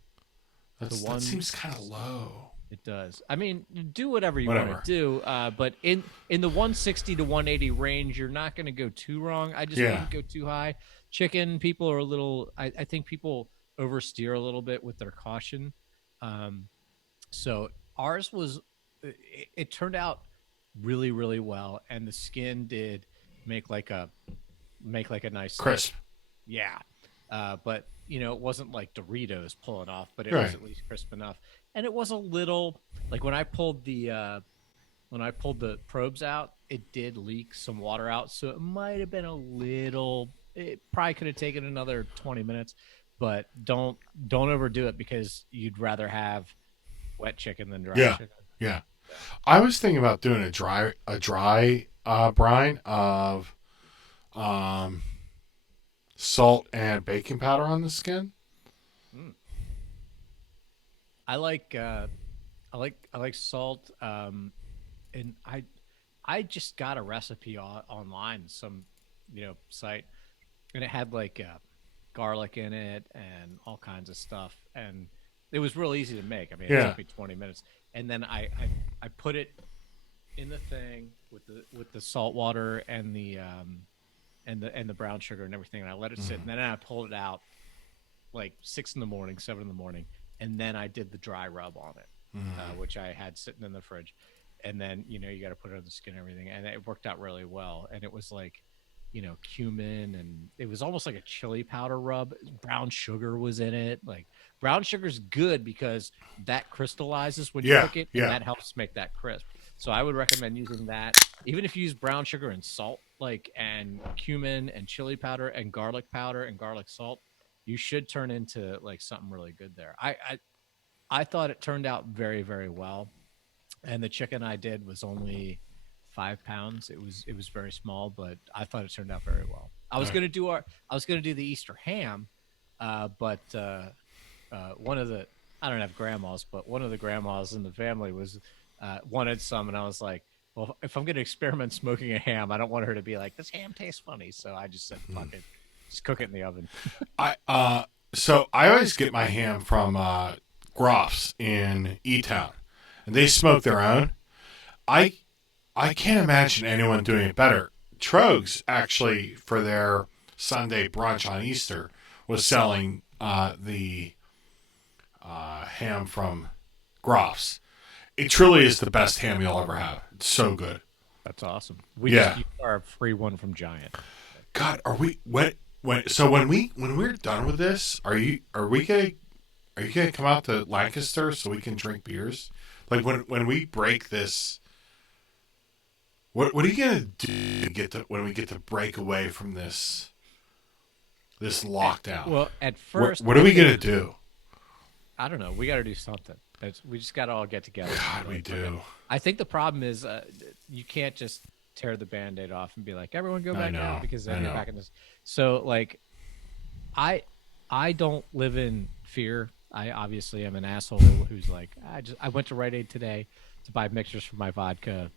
to that one. seems kind of low. It does. I mean, do whatever you want to Whatever. do, but in the 160 to 180 range, you're not going to go too wrong. I just Yeah. wouldn't go too high. Chicken, people are a little. I think people oversteer a little bit with their caution. Um, so ours was. It turned out really, really well, and the skin did make like a nice Crisp. yeah. But it wasn't like Doritos pulling off, but it was Right. at least crisp enough. And it was a little like when I pulled the probes out, it did leak some water out, so it might have been a little. It probably could have taken another 20 minutes, but don't overdo it because you'd rather have wet chicken than dry Yeah. chicken. Yeah. I was thinking about doing a dry brine of um, salt and baking powder on the skin. Mm. I like I like salt. And I just got a recipe online, some site, and it had like garlic in it and all kinds of stuff, and it was real easy to make. I mean, it Yeah. took me 20 minutes, and then I put it in the thing with the salt water and and the brown sugar and everything, and I let it sit, and then I pulled it out like 6 in the morning, 7 in the morning, and then I did the dry rub on it, which I had sitting in the fridge, and then you got to put it on the skin and everything, and it worked out really well, and it was like cumin, and it was almost like a chili powder rub. Brown sugar was in it. Like brown sugar's good because that crystallizes when you Yeah, cook it, and yeah. that helps make that crisp. So I would recommend using that, even if you use brown sugar and salt, like and cumin and chili powder and garlic salt, you should turn into like something really good there. I thought it turned out very, very well, and the chicken I did was only 5 pounds. It was very small, but I thought it turned out very well. I was gonna do the Easter ham, but one of the I don't have grandmas, but one of the grandmas in the family was wanted some, and I was like, well, if I'm gonna experiment smoking a ham, I don't want her to be like, this ham tastes funny. So I just said, fuck it, just cook it in the oven. So I always get my ham from Groff's in E Town, and they smoke their own. I I can't imagine anyone doing it better. Trogs actually for their Sunday brunch on Easter was selling the ham from Groff's. It truly is the best ham you'll ever have. It's so good. That's awesome. We Yeah. just used our free one from Giant. God, are we when we're done with this, are you gonna come out to Lancaster so we can drink beers? Like when we break this, what are you gonna do to when we get to break away from this lockdown? Well, at first, What are we gonna do? I don't know. We got to do something. We just got to all get together. God, we do. I think the problem is you can't just tear the Band-Aid off and be like, everyone go I back know, out because I then you're know. back in this. So like, I don't live in fear. I obviously am an asshole who's like, I went to Rite Aid today to buy mixers for my vodka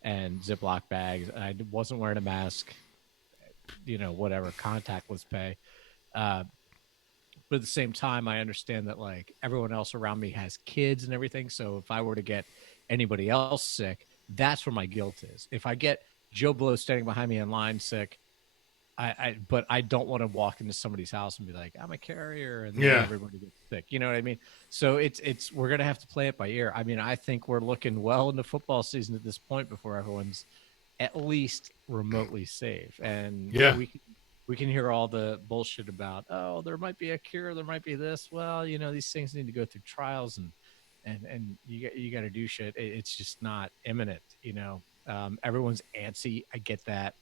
and Ziploc bags. And I wasn't wearing a mask, whatever, contactless pay. Uh, but at the same time, I understand that like everyone else around me has kids and everything. So if I were to get anybody else sick, that's where my guilt is. If I get Joe Blow standing behind me in line sick, but I don't want to walk into somebody's house and be like, I'm a carrier, and then Yeah. everybody gets sick. You know what I mean? So it's we're gonna have to play it by ear. I mean, I think we're looking well into football season at this point before everyone's at least remotely safe, and Yeah. we can hear all the bullshit about, oh, there might be a cure, there might be this. Well, these things need to go through trials, and you got to do shit. It's just not imminent. Everyone's antsy. I get that.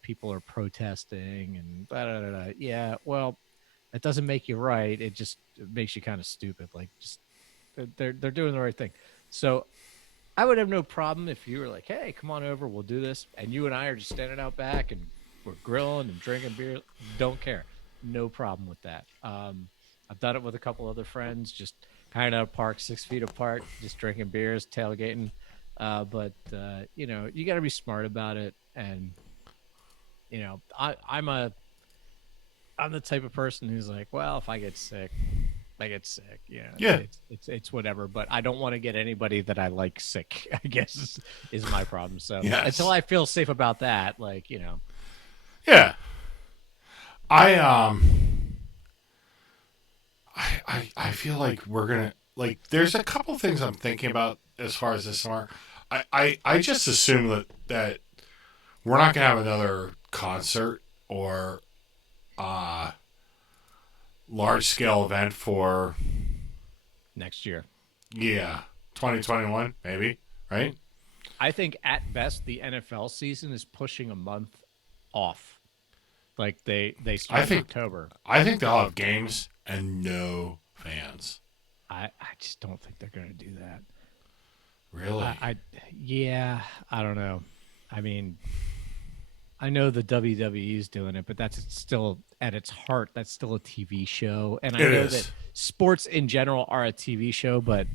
People are protesting and blah, blah, blah, blah. Yeah, well, that doesn't make you right. It makes you kind of stupid. Like, just they're doing the right thing. So I would have no problem if you were like, hey, come on over, we'll do this, and you and I are just standing out back and we're grilling and drinking beer. Don't care. No problem with that. I've done it with a couple other friends, just hanging out at park 6 feet apart, just drinking beers, tailgating. But you got to be smart about it. And I'm the type of person who's like, well, if I get sick, I get sick. Yeah. It's whatever. But I don't want to get anybody that I like sick, I guess is my problem. So Yes. until I feel safe about that, Yeah. I I feel like we're gonna like. There's a couple things I'm thinking about as far as this summer. I just assume that we're not gonna have another concert or large scale event for next year. 2021 maybe, right? I think at best the NFL season is pushing a month off. Like they start in October. I think they'll have games and no fans. I just don't think they're going to do that. Really? Yeah, I don't know. I mean, I know the WWE is doing it, but that's still at its heart. That's still a TV show, and I It know is. that sports in general are a TV show. But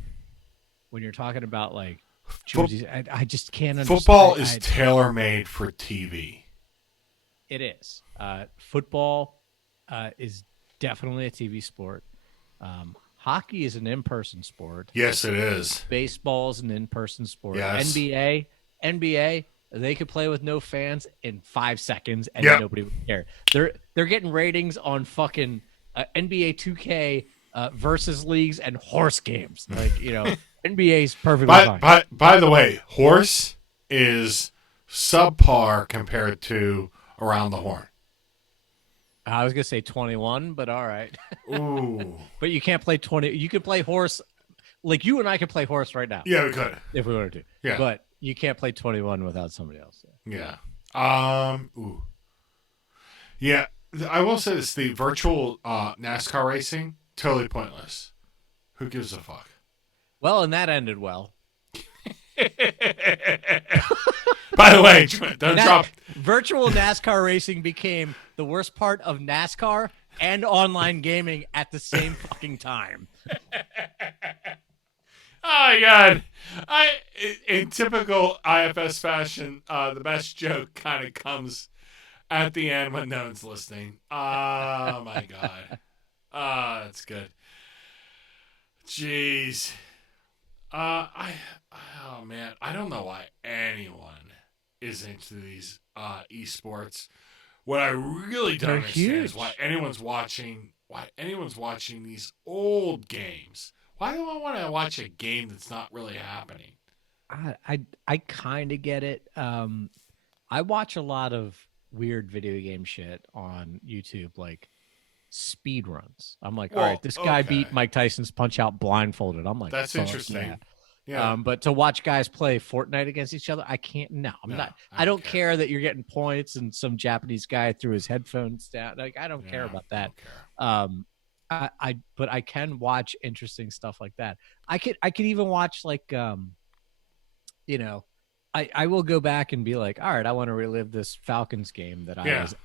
when you're talking about like jerseys, I just can't understand. Football is tailor made for TV. It is. Football is definitely a TV sport. Hockey is an in-person sport. Yes, it is. Baseball is an in-person sport. Yes. NBA they could play with no fans in 5 seconds and Yep. nobody would care. They're getting ratings on fucking NBA 2K versus leagues and horse games. Like, NBA's perfectly fine. By the way, horse is subpar compared to around the horn. I was gonna say 21, but all right. Ooh. But you can't play 20. You can play horse, like you and I could play horse right now Yeah, we could. if we wanted to. Yeah. But you can't play 21 without somebody else. Yeah. Ooh. Yeah. I will say this: the virtual NASCAR racing totally pointless. Who gives a fuck? Well, and that ended well. By the way, don't drop. Virtual NASCAR racing became the worst part of NASCAR and online gaming at the same fucking time. Oh my god! In typical IFS fashion, the best joke kind of comes at the end when no one's listening. Oh my god! That's good. Jeez. Oh man, I don't know why anyone is into these esports. What I really don't They're understand is huge. why anyone's watching these old games. Why do I want to watch a game that's not really happening? I kind of get it. I watch a lot of weird video game shit on YouTube, like speed runs. I'm like, all right, this guy beat Mike Tyson's Punch Out blindfolded. I'm like, that's interesting. Yeah. But to watch guys play Fortnite against each other, I can't. No, I'm not. I don't care that you're getting points and some Japanese guy threw his headphones down. Like, I don't care about that. But I can watch interesting stuff like that. I could even watch like, I will go back and be like, all right, I want to relive this Falcons game that I was at,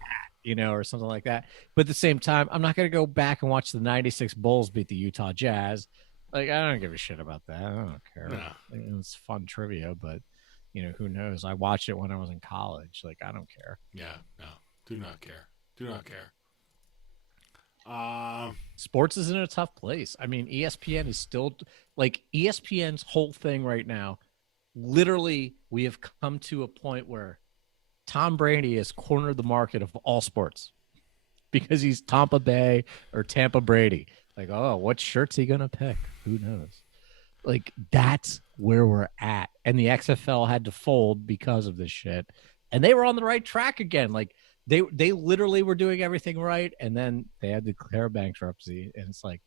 or something like that. But at the same time, I'm not going to go back and watch the 96 Bulls beat the Utah Jazz. Like, I don't give a shit about that. I don't care. No. It's fun trivia, but, who knows? I watched it when I was in college. Like, I don't care. Yeah, no. Do not care. Do not care. Sports is in a tough place. I mean, ESPN is still, like, ESPN's whole thing right now, literally, we have come to a point where Tom Brady has cornered the market of all sports because he's Tampa Bay or Tampa Brady. Like, oh, what shirt's he going to pick? Who knows? Like, that's where we're at. And the XFL had to fold because of this shit. And they were on the right track again. Like, they literally were doing everything right. And then they had to declare bankruptcy. And it's like,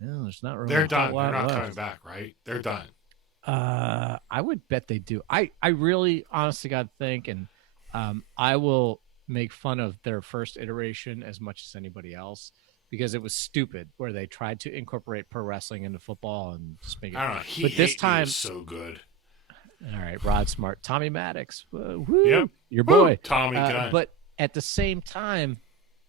no, there's not really. They're done. They're not coming back, right? They're done. I would bet they do. I really honestly got to think, and I will make fun of their first iteration as much as anybody else because it was stupid where they tried to incorporate pro wrestling into football and just make it. I don't know. But this time, is so good. All right, Rod Smart, Tommy Maddox, woo, yep, your boy, woo, Tommy. But at the same time,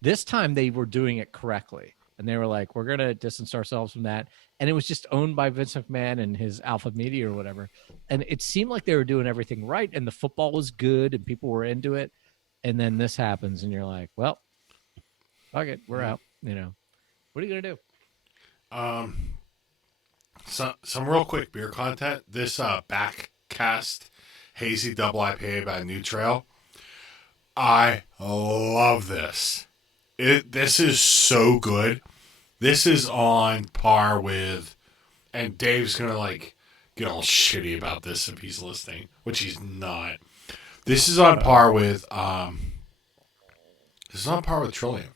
this time they were doing it correctly. And they were like, we're going to distance ourselves from that. And it was just owned by Vince McMahon and his Alpha Media or whatever. And it seemed like they were doing everything right. And the football was good and people were into it. And then this happens and you're like, well, fuck it. We're out. What are you going to do? Some real quick beer content. This backcast hazy double IPA by New Trail. I love this. This is so good. This is on par with, and Dave's gonna get all shitty about this if he's listening, which he's not. This is on par with Trillium.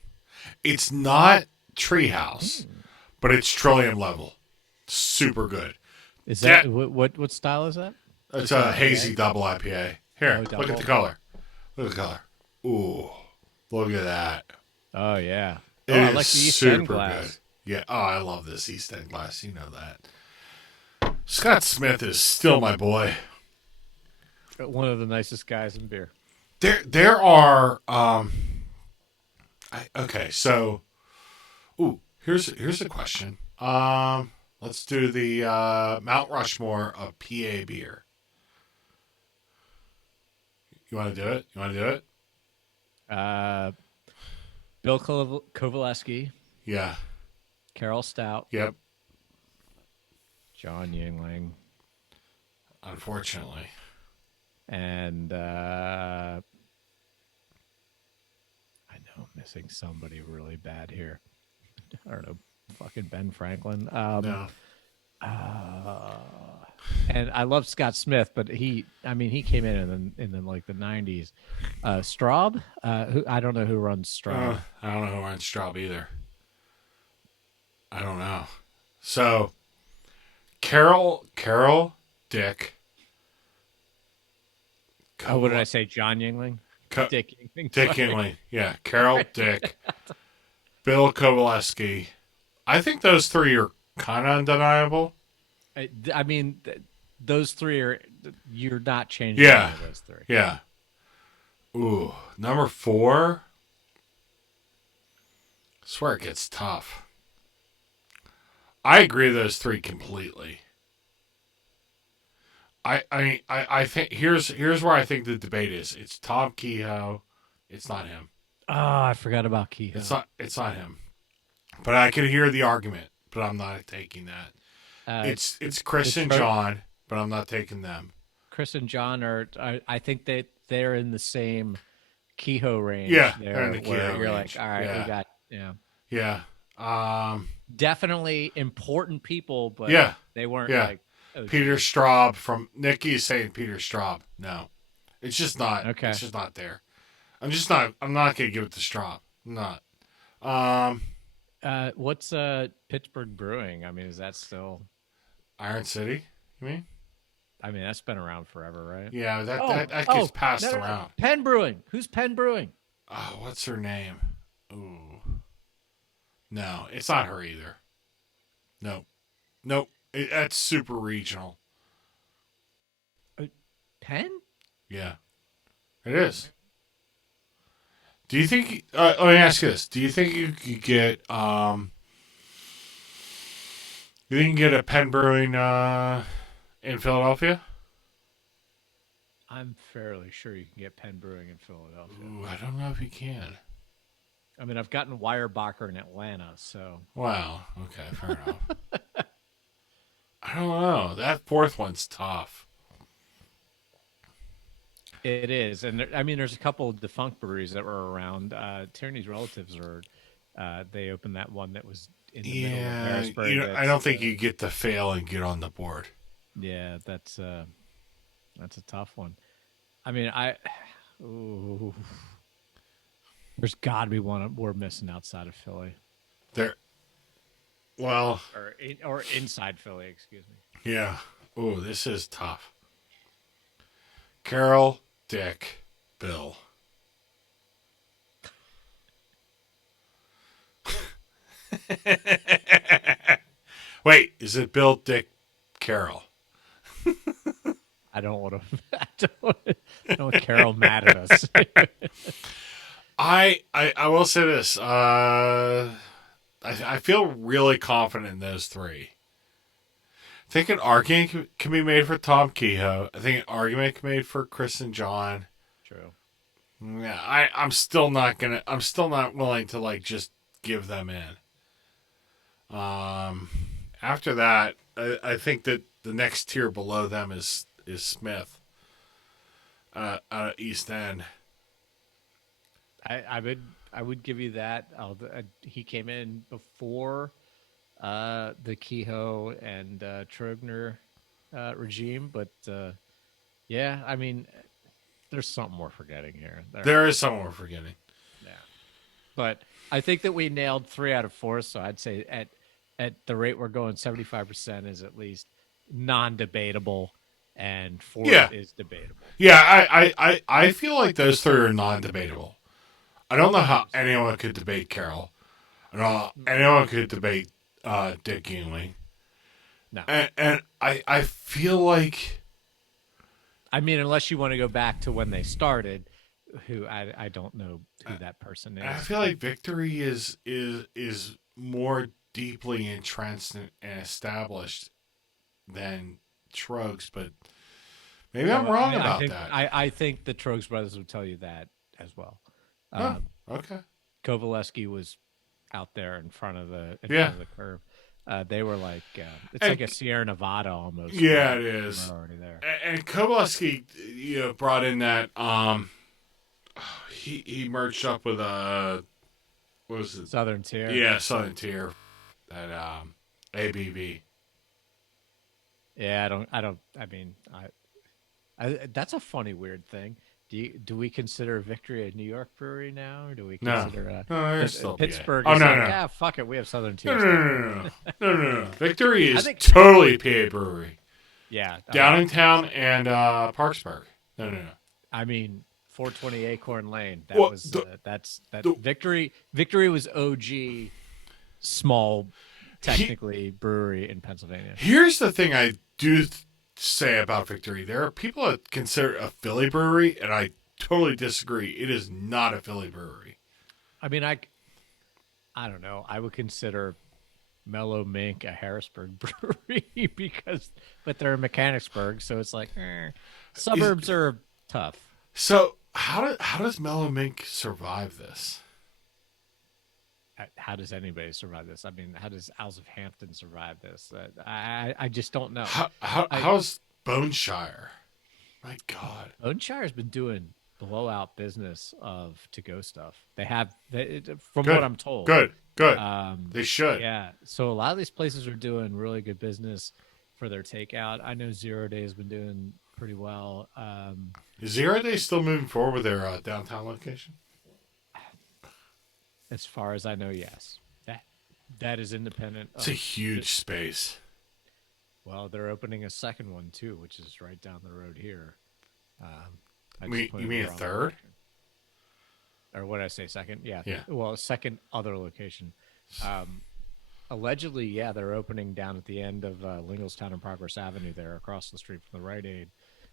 It's not Treehouse, but it's Trillium level. Super good. Is that what style is that? It's a hazy double IPA. Here, look at the color. Look at the color. Ooh, look at that. Oh yeah. I like the East End glass. Good. Yeah. Oh, I love this East End glass. You know that. Scott Smith is still my boy. One of the nicest guys in beer. There are. Okay, so. Ooh, here's a question. Let's do the Mount Rushmore of PA beer. You want to do it? You want to do it? Bill Kovaleski. Yeah. Carol Stout. Yep. John Yingling. Unfortunately. and I know I'm missing somebody really bad here. I don't know, fucking Ben Franklin. No. Uh, and I love Scott Smith, but I mean, he came in like the '90s. Straub, who I don't know who runs Straub. I don't know who runs Straub either. I don't know. So Carol, Dick. Oh, what did I say? John Yingling, Co- Dick Yingling. Dick Sorry. Inley. Yeah. Carol, Dick, Bill Kowaleski. I think those three are kind of undeniable. I mean, those three are you're not changing any Yeah. of those three. Yeah. Ooh. Number 4. I swear it gets tough. I agree with those three completely. I think here's where I think the debate is. It's Tom Kehoe. It's not him. Oh, I forgot about Kehoe. It's not him. But I can hear the argument, but I'm not taking that. It's Chris and John, but I'm not taking them. Chris and John I think they're in the same Kehoe range. Yeah, there, they're in the where Kehoe you're range. like, all right, Yeah. we got yeah, Yeah. definitely important people, but Yeah. they weren't Yeah. like Peter Straub from Nikki is saying Peter Straub. No. It's just not. Okay. It's just not there. I'm not gonna give it to Straub. I'm not. Um What's Pittsburgh Brewing? I mean, is that still? Iron City, you mean? I mean, that's been around forever, right? Yeah, that Oh, that gets passed no. around. Penn Brewing. Who's Penn Brewing? Oh, what's her name? Ooh. No, it's not her either. No. Nope. That's super regional. Penn? Yeah. It is. Do you think let me ask you this. Do you think you could get you think you can get a Penn Brewing in Philadelphia? I'm fairly sure you can get Penn Brewing in Philadelphia. Ooh, I don't know if you can. I mean, I've gotten Weyerbacher in Atlanta, so Wow. Okay, fair enough. I don't know. That fourth one's tough. it is. And I mean, there's a couple of defunct breweries that were around. Tierney's relatives are. They opened that one that was in the middle of Harrisburg. I don't think you get to fail and get on the board. Yeah, that's a tough one. I mean, ooh, there's got to be one we're missing outside of Philly, There. Well, or inside Philly. Excuse me. yeah. Ooh, this is tough. Carol, Dick, Bill. Wait, is it Bill, Dick, Carol? I don't want to. I don't want Carol mad at us. I will say this. I feel really confident in those three. I think an argument can be made for Tom Kehoe. I think an argument can be made for Chris and John. True. Yeah, I'm still not willing to like just give them in. After that, I think that the next tier below them is Smith, out of East End. I would give you that. He came in before the Kehoe and Trogner regime, but yeah, I mean, there's something we're forgetting here. There is something we're forgetting. Yeah, but I think that we nailed 3 out of 4. So I'd say at the rate we're going, 75% is at least non-debatable, and 4 is debatable. Yeah, I feel like those three are non-debatable. I don't know how anyone could debate Carol. I don't know anyone could debate Dick Yingling. No. And I feel like, I mean, unless you want to go back to when they started, who I don't know who that person is. I feel like Victory is more deeply entrenched and established than Trogs, but maybe I'm wrong about that. I think the Trogs brothers would tell you that as well. Okay. Kovaleski was out there in front of the curve. They were like it's And like a Sierra Nevada almost. yeah, Where it we're is. already there. And Kowalski, brought in that he merged up with what was it? Southern Tier. Yeah, Southern Tier, that ABV. Yeah, I mean, that's a funny, weird thing. Do we consider Victory a New York brewery now, or do we No, consider no, there's because still PA. Pittsburgh Oh is no, like, no, ah, fuck it, we have Southern no, Tier no, no, still. no, no, no, no. Victory I is think, totally PA brewery. yeah, Down in town and Parksburg. No, no, no. I mean, 420 Acorn Lane. That Well, was that the Victory. Victory was OG small, he, technically brewery in Pennsylvania. here's the thing I do say about Victory. There are people that consider it a Philly brewery, and I totally disagree. It is not a Philly brewery. I mean, I don't know. I would consider Mellow Mink a Harrisburg brewery but they're in Mechanicsburg, so it's like suburbs are tough. So how does Mellow Mink survive this? How does anybody survive this? I mean, how does Owls of Hampton survive this? I just don't know. How's Boneshire? My God, Oanshire's been doing blowout business of to go stuff. From what good, I'm told. good, good. They should. Yeah. So a lot of these places are doing really good business for their takeout. I know Zero Day has been doing pretty well. Is Zero Day still moving forward with their downtown location? As far as I know, yes. That is independent. It's a huge space. Well, they're opening a second one too, which is right down the road here. You mean a third? Or what did I say? Second? Yeah. Yeah. Well, second other location. Allegedly, yeah, they're opening down at the end of Lingelstown and Progress Avenue there across the street from the Rite Aid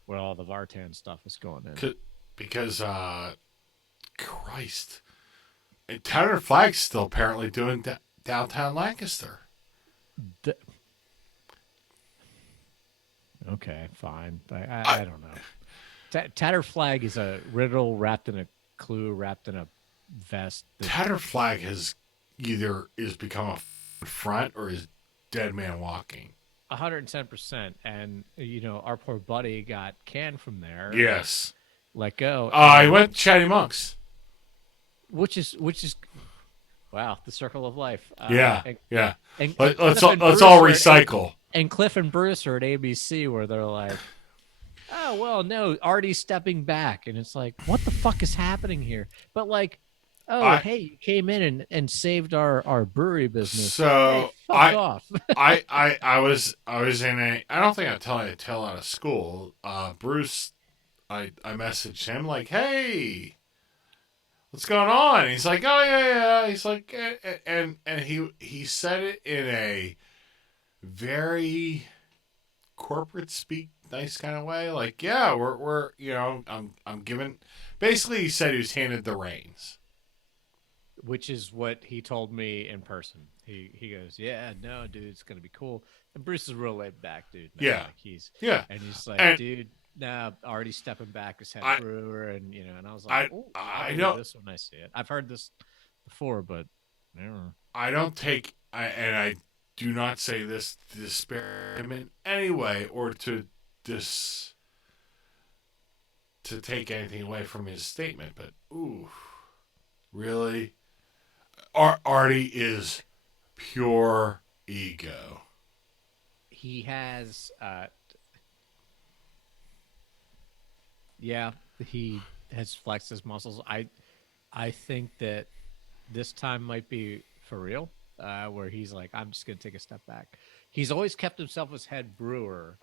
where all the Vartan stuff is going in. Because, Christ. And Tattered Flag's still apparently doing downtown Lancaster. Okay, fine. I don't know. Tattered Flag is a riddle wrapped in a clue, wrapped in a vest. Tattered Flag has either is become a front or is dead man walking. 110%. And, our poor buddy got canned from there. Yes. Let go. I went to Chatty Monks. Which is wow, the circle of life. Yeah. Let's Cliff all recycle. And Cliff and Bruce are at ABC where they're like, oh, well, no, Artie's stepping back. And it's like, what the fuck is happening here? But like, hey, you came in and saved our brewery business. So hey, fuck off. I was in I don't think I tell you a tale out of school. Bruce, I messaged him like, hey, what's going on? And he's like, oh yeah. He's like, and he said it in a very corporate speak, nice kind of way. Like, yeah, we're I'm giving. Basically, he said he was handed the reins, which is what he told me in person. He goes, yeah, no, dude, it's gonna be cool. And Bruce is real laid back, dude. Man. Yeah, like he's like, dude. Nah, already stepping back as head brewer, and and I was like, I know this when I see it. I've heard this before, but never. I don't take, I do not say this to disparage him in any way or to take anything away from his statement. But really, Artie is pure ego. He has. Yeah, he has flexed his muscles. I think that this time might be for real, where he's like, I'm just going to take a step back. He's always kept himself as head brewer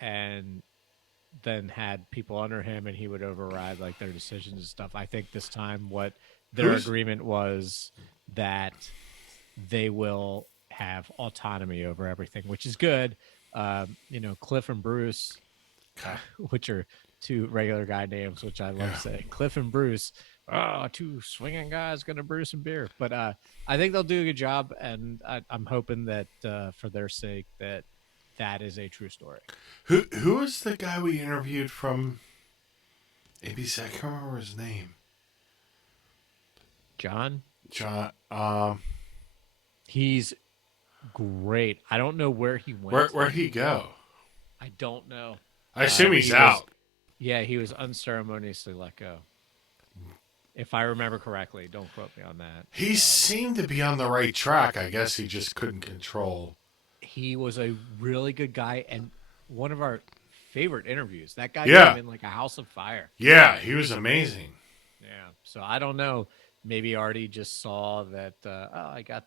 and then had people under him, and he would override like their decisions and stuff. I think this time what their agreement was that they will have autonomy over everything, which is good. Cliff and Bruce, which are two regular guy names, which I love saying. Cliff and Bruce, two swinging guys gonna brew some beer. But I think they'll do a good job, and I'm hoping that for their sake that is a true story. Who is the guy we interviewed from ABC? I can't remember his name. John. He's great. I don't know where he Where went. where'd he go? I don't know. I assume he's He was, out. yeah, he was unceremoniously let go. If I remember correctly, don't quote me on that. He seemed to be on the right track. I guess he just couldn't control. He was a really good guy and one of our favorite interviews. That guy came Yeah, in like a house of fire. yeah, he was amazing. Yeah. So I don't know. Maybe Artie just saw that. Oh, I got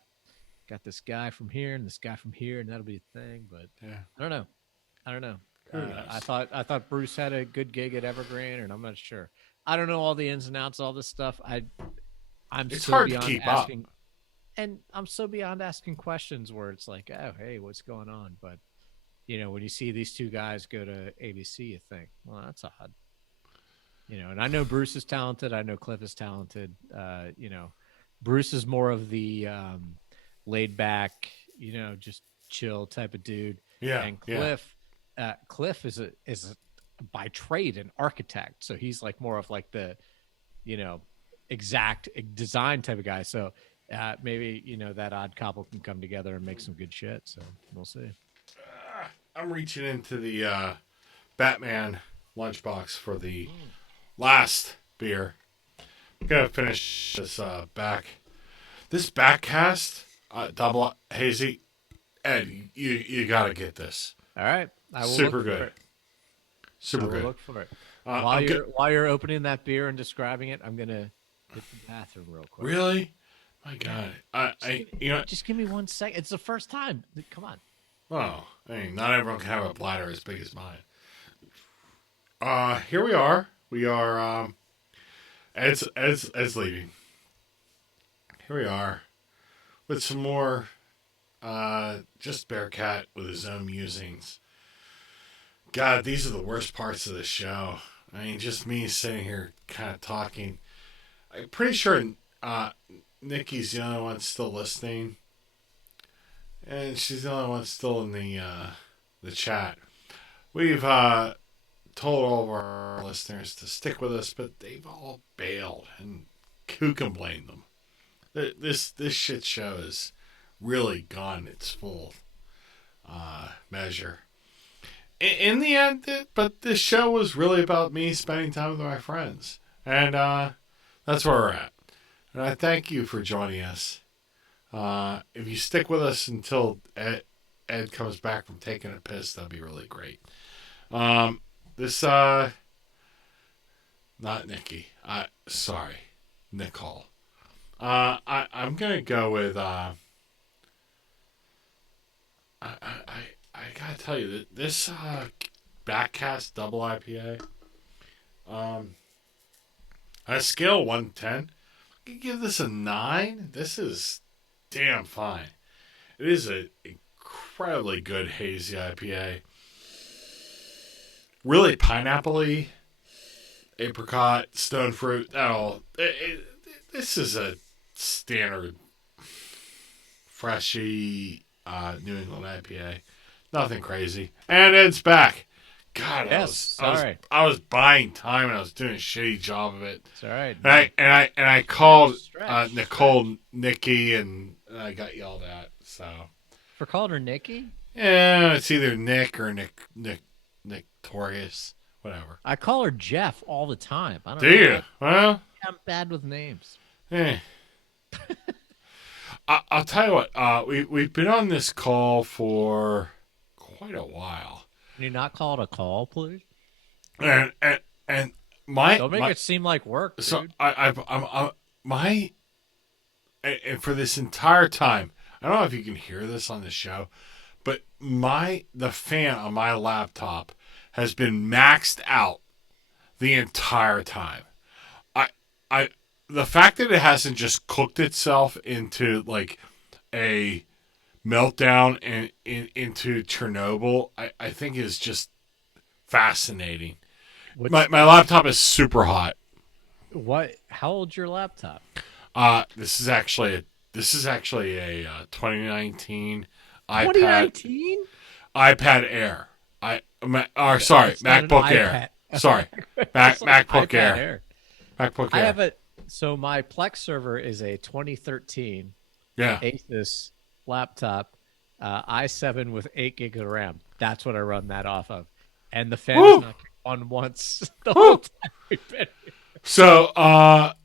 this guy from here and this guy from here, and that'll be a thing. But Yeah, I don't know. I don't know. who knows? I thought Bruce had a good gig at Evergreen, and I'm not sure. I don't know all the ins and outs, all this stuff. I'm It's so hard to beyond keep up. asking, and I'm so beyond asking questions where it's like, oh, hey, what's going on? But when you see these two guys go to ABC, you think, well, that's odd. And I know Bruce is talented. I know Cliff is talented. Bruce is more of the laid back, just chill type of dude, Yeah, and yeah. Cliff is by trade an architect, so he's like more of like the, you know, exact design type of guy. So maybe that odd couple can come together and make some good shit. So we'll see. I'm reaching into the Batman lunchbox for the last beer. I'm gonna finish this backcast double hazy. Ed, you gotta get this. All right, I will Super look for good. it. Super I will good. look for it. I'm good. While you're opening that beer and describing it, I'm gonna hit the bathroom real quick. Really? My Yeah. God. Just give me 1 second. It's the first time. Come on. Oh, I mean, not everyone can have a bladder as big as mine. Here we are. We are Ed's leaving. Here we are with some more just Bearcat with his own musings. God, these are the worst parts of the show. I mean, just me sitting here kind of talking. I'm pretty sure Nikki's the only one still listening. And she's the only one still in the chat. We've told all of our listeners to stick with us, but they've all bailed, and who can blame them? This shit show has really gone its full measure. In the end, but this show was really about me spending time with my friends, and that's where we're at. And I thank you for joining us. If you stick with us until Ed comes back from taking a piss, that'd be really great. This not Nikki. Sorry, Nicole. I'm gonna go with I gotta tell you that this backcast double IPA. On a scale of 1 to 10, I could give this a 9. This is damn fine. It is an incredibly good hazy IPA. Really pineapple-y, apricot, stone fruit, that all. This is a standard freshy New England IPA. Nothing crazy. And Ed's back. God, Yes. Sorry. I was buying time and I was doing a shitty job of it. It's all right. And I called Stretch. Nicole Nikki and I got yelled at. So For calling her Nikki? yeah, it's either Nick or Torius, whatever. I call her Jeff all the time. I don't Do know. you? Well, I'm bad with names. eh. I'll tell you what. We've been on this call for quite a while. Can you not call it a call, please? And my Don't make it seem like work, dude. so I'm my and for this entire time, I don't know if you can hear this on the show, but the fan on my laptop has been maxed out the entire time. The fact that it hasn't just cooked itself into like a meltdown and into Chernobyl, I think is just fascinating. My laptop is super hot. What? How old's your laptop? This is actually a 2019 iPad 2019? iPad Air. Sorry, It's not an MacBook Air. iPad. Sorry, It's like MacBook iPad Air. MacBook I Air. have so my Plex server is a 2013 Yeah. Asus laptop. i7 with 8 gigs of RAM. That's what I run that off of, and the fan is Woo! not on once the whole Woo! time we've been here. So,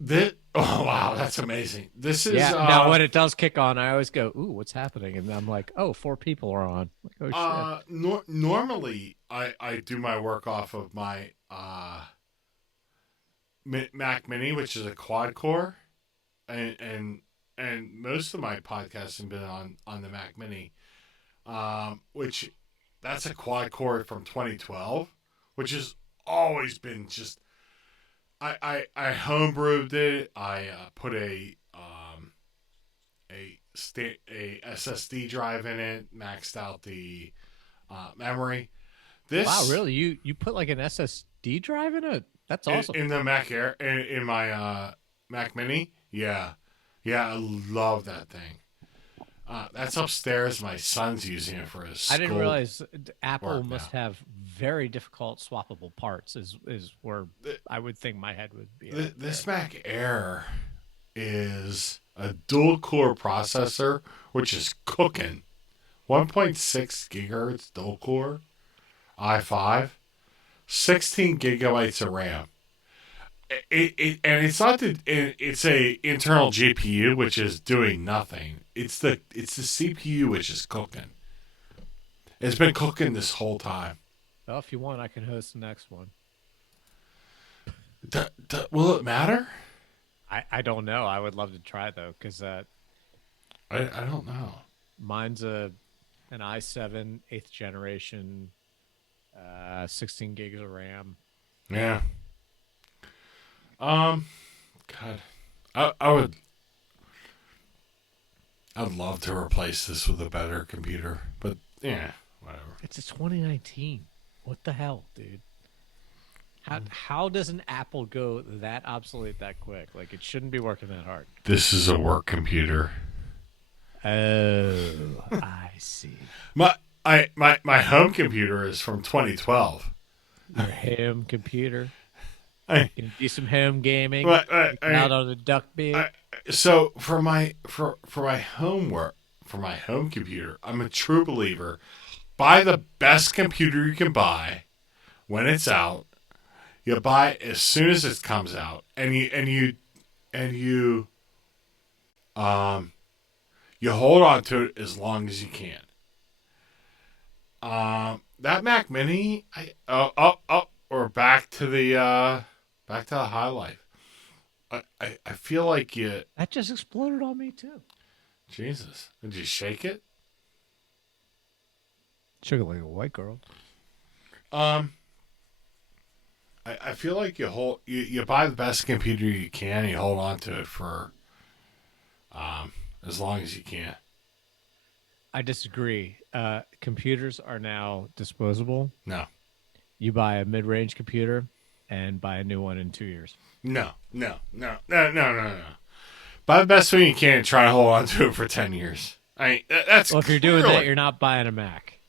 this, oh wow, that's amazing. This is Yeah. Now, when it does kick on, I always go, "Ooh, what's happening?" And I'm like, "Oh, 4 people are on." Like, oh shit. normally I do my work off of my Mac Mini, which is a quad core, and most of my podcasts have been on the Mac Mini, which that's a quad core from 2012, which has always been just I homebrewed it. I put a SSD drive in it, maxed out the memory. Wow, This really? You put like an SSD drive in it? That's awesome. in the Mac Air in my Mac Mini. Yeah, yeah, I love that thing. That's upstairs. My son's using it for his I didn't school realize Apple work must now. have very difficult swappable parts. Is where I would think my head would be at This there. Mac Air is a dual core processor, which is cooking. 1.6 gigahertz dual core, i5, 16 gigabytes of RAM. And it's not it's a internal GPU which is doing nothing. It's the CPU which is cooking. It's been cooking this whole time. Well, if you want, I can host the next one. Will it matter? I don't know. I would love to try though, because I don't know. mine's an i7 eighth generation, 16 gigs of RAM. Yeah. Um. God, I would. I'd love to replace this with a better computer, but yeah, whatever. It's a 2019. What the hell, dude? How does an Apple go that obsolete that quick? Like it shouldn't be working that hard. This is a work computer. Oh, I see. My home computer is from 2012. Your home computer. I, You can do some home gaming. I, I, Get I, out on the duck bed. I so for my homework for my home computer, I'm a true believer. Buy the best computer you can buy when it's out. You buy it as soon as it comes out, and you um you hold on to it as long as you can. That Mac Mini, or back to the high life. I feel like you. That just exploded on me too. Jesus, did you shake it? Sugar like a white girl. Um, I feel like you buy the best computer you can. You hold on to it for as long as you can. I disagree. Computers are now disposable. No, You buy a mid-range computer and buy a new one in 2 years. no. Buy the best thing you can and try to hold on to it for 10 years. That's Well, if you're doing that, you're not buying a Mac.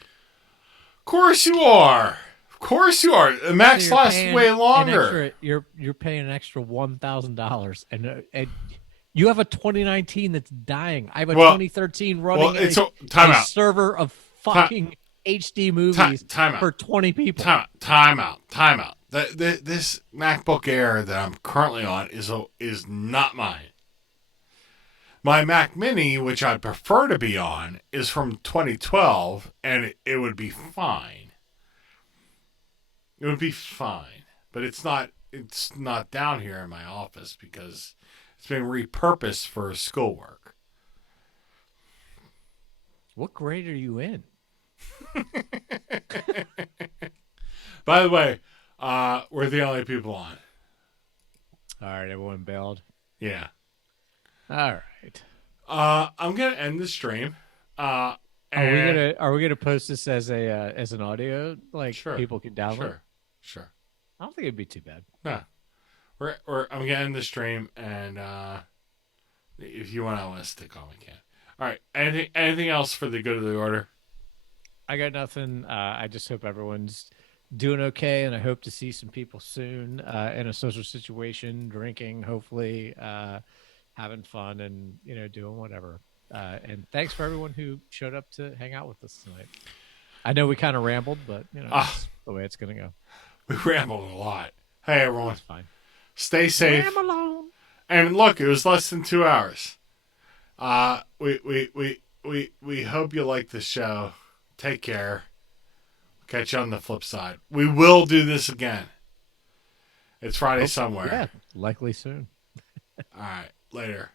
Of course you are. Of course you are. The Macs So last way longer. you're paying an extra $1,000, and you have a 2019 that's dying. I have a Well, 2013 well, running it's time a out. server of fucking HD movies Time for out. 20 people. Time out. This MacBook Air that I'm currently on is not mine. My Mac Mini, which I prefer to be on, is from 2012, and it would be fine. It would be fine, but it's not. It's not down here in my office because it's been repurposed for schoolwork. What grade are you in? By the way, we're the only people on. All right, everyone bailed. Yeah. All right. I'm gonna end the stream. Are we gonna post this as a as an audio like Sure, people can download? sure. I don't think it'd be too bad. No, I'm gonna end the stream, and if you want to stick on, we can. All right. Anything else for the good of the order? I got nothing. I just hope everyone's doing okay, and I hope to see some people soon in a social situation, drinking, hopefully, having fun, and doing whatever. And thanks for everyone who showed up to hang out with us tonight. I know we kind of rambled, but Ah, it's the way it's going to go. we rambled a lot. Hey, everyone. That's fine. Stay safe. Ramble on. And look, it was less than 2 hours. We hope you like the show. Take care. Catch you on the flip side. We will do this again. It's Friday somewhere. Yeah, likely soon. All right. Later.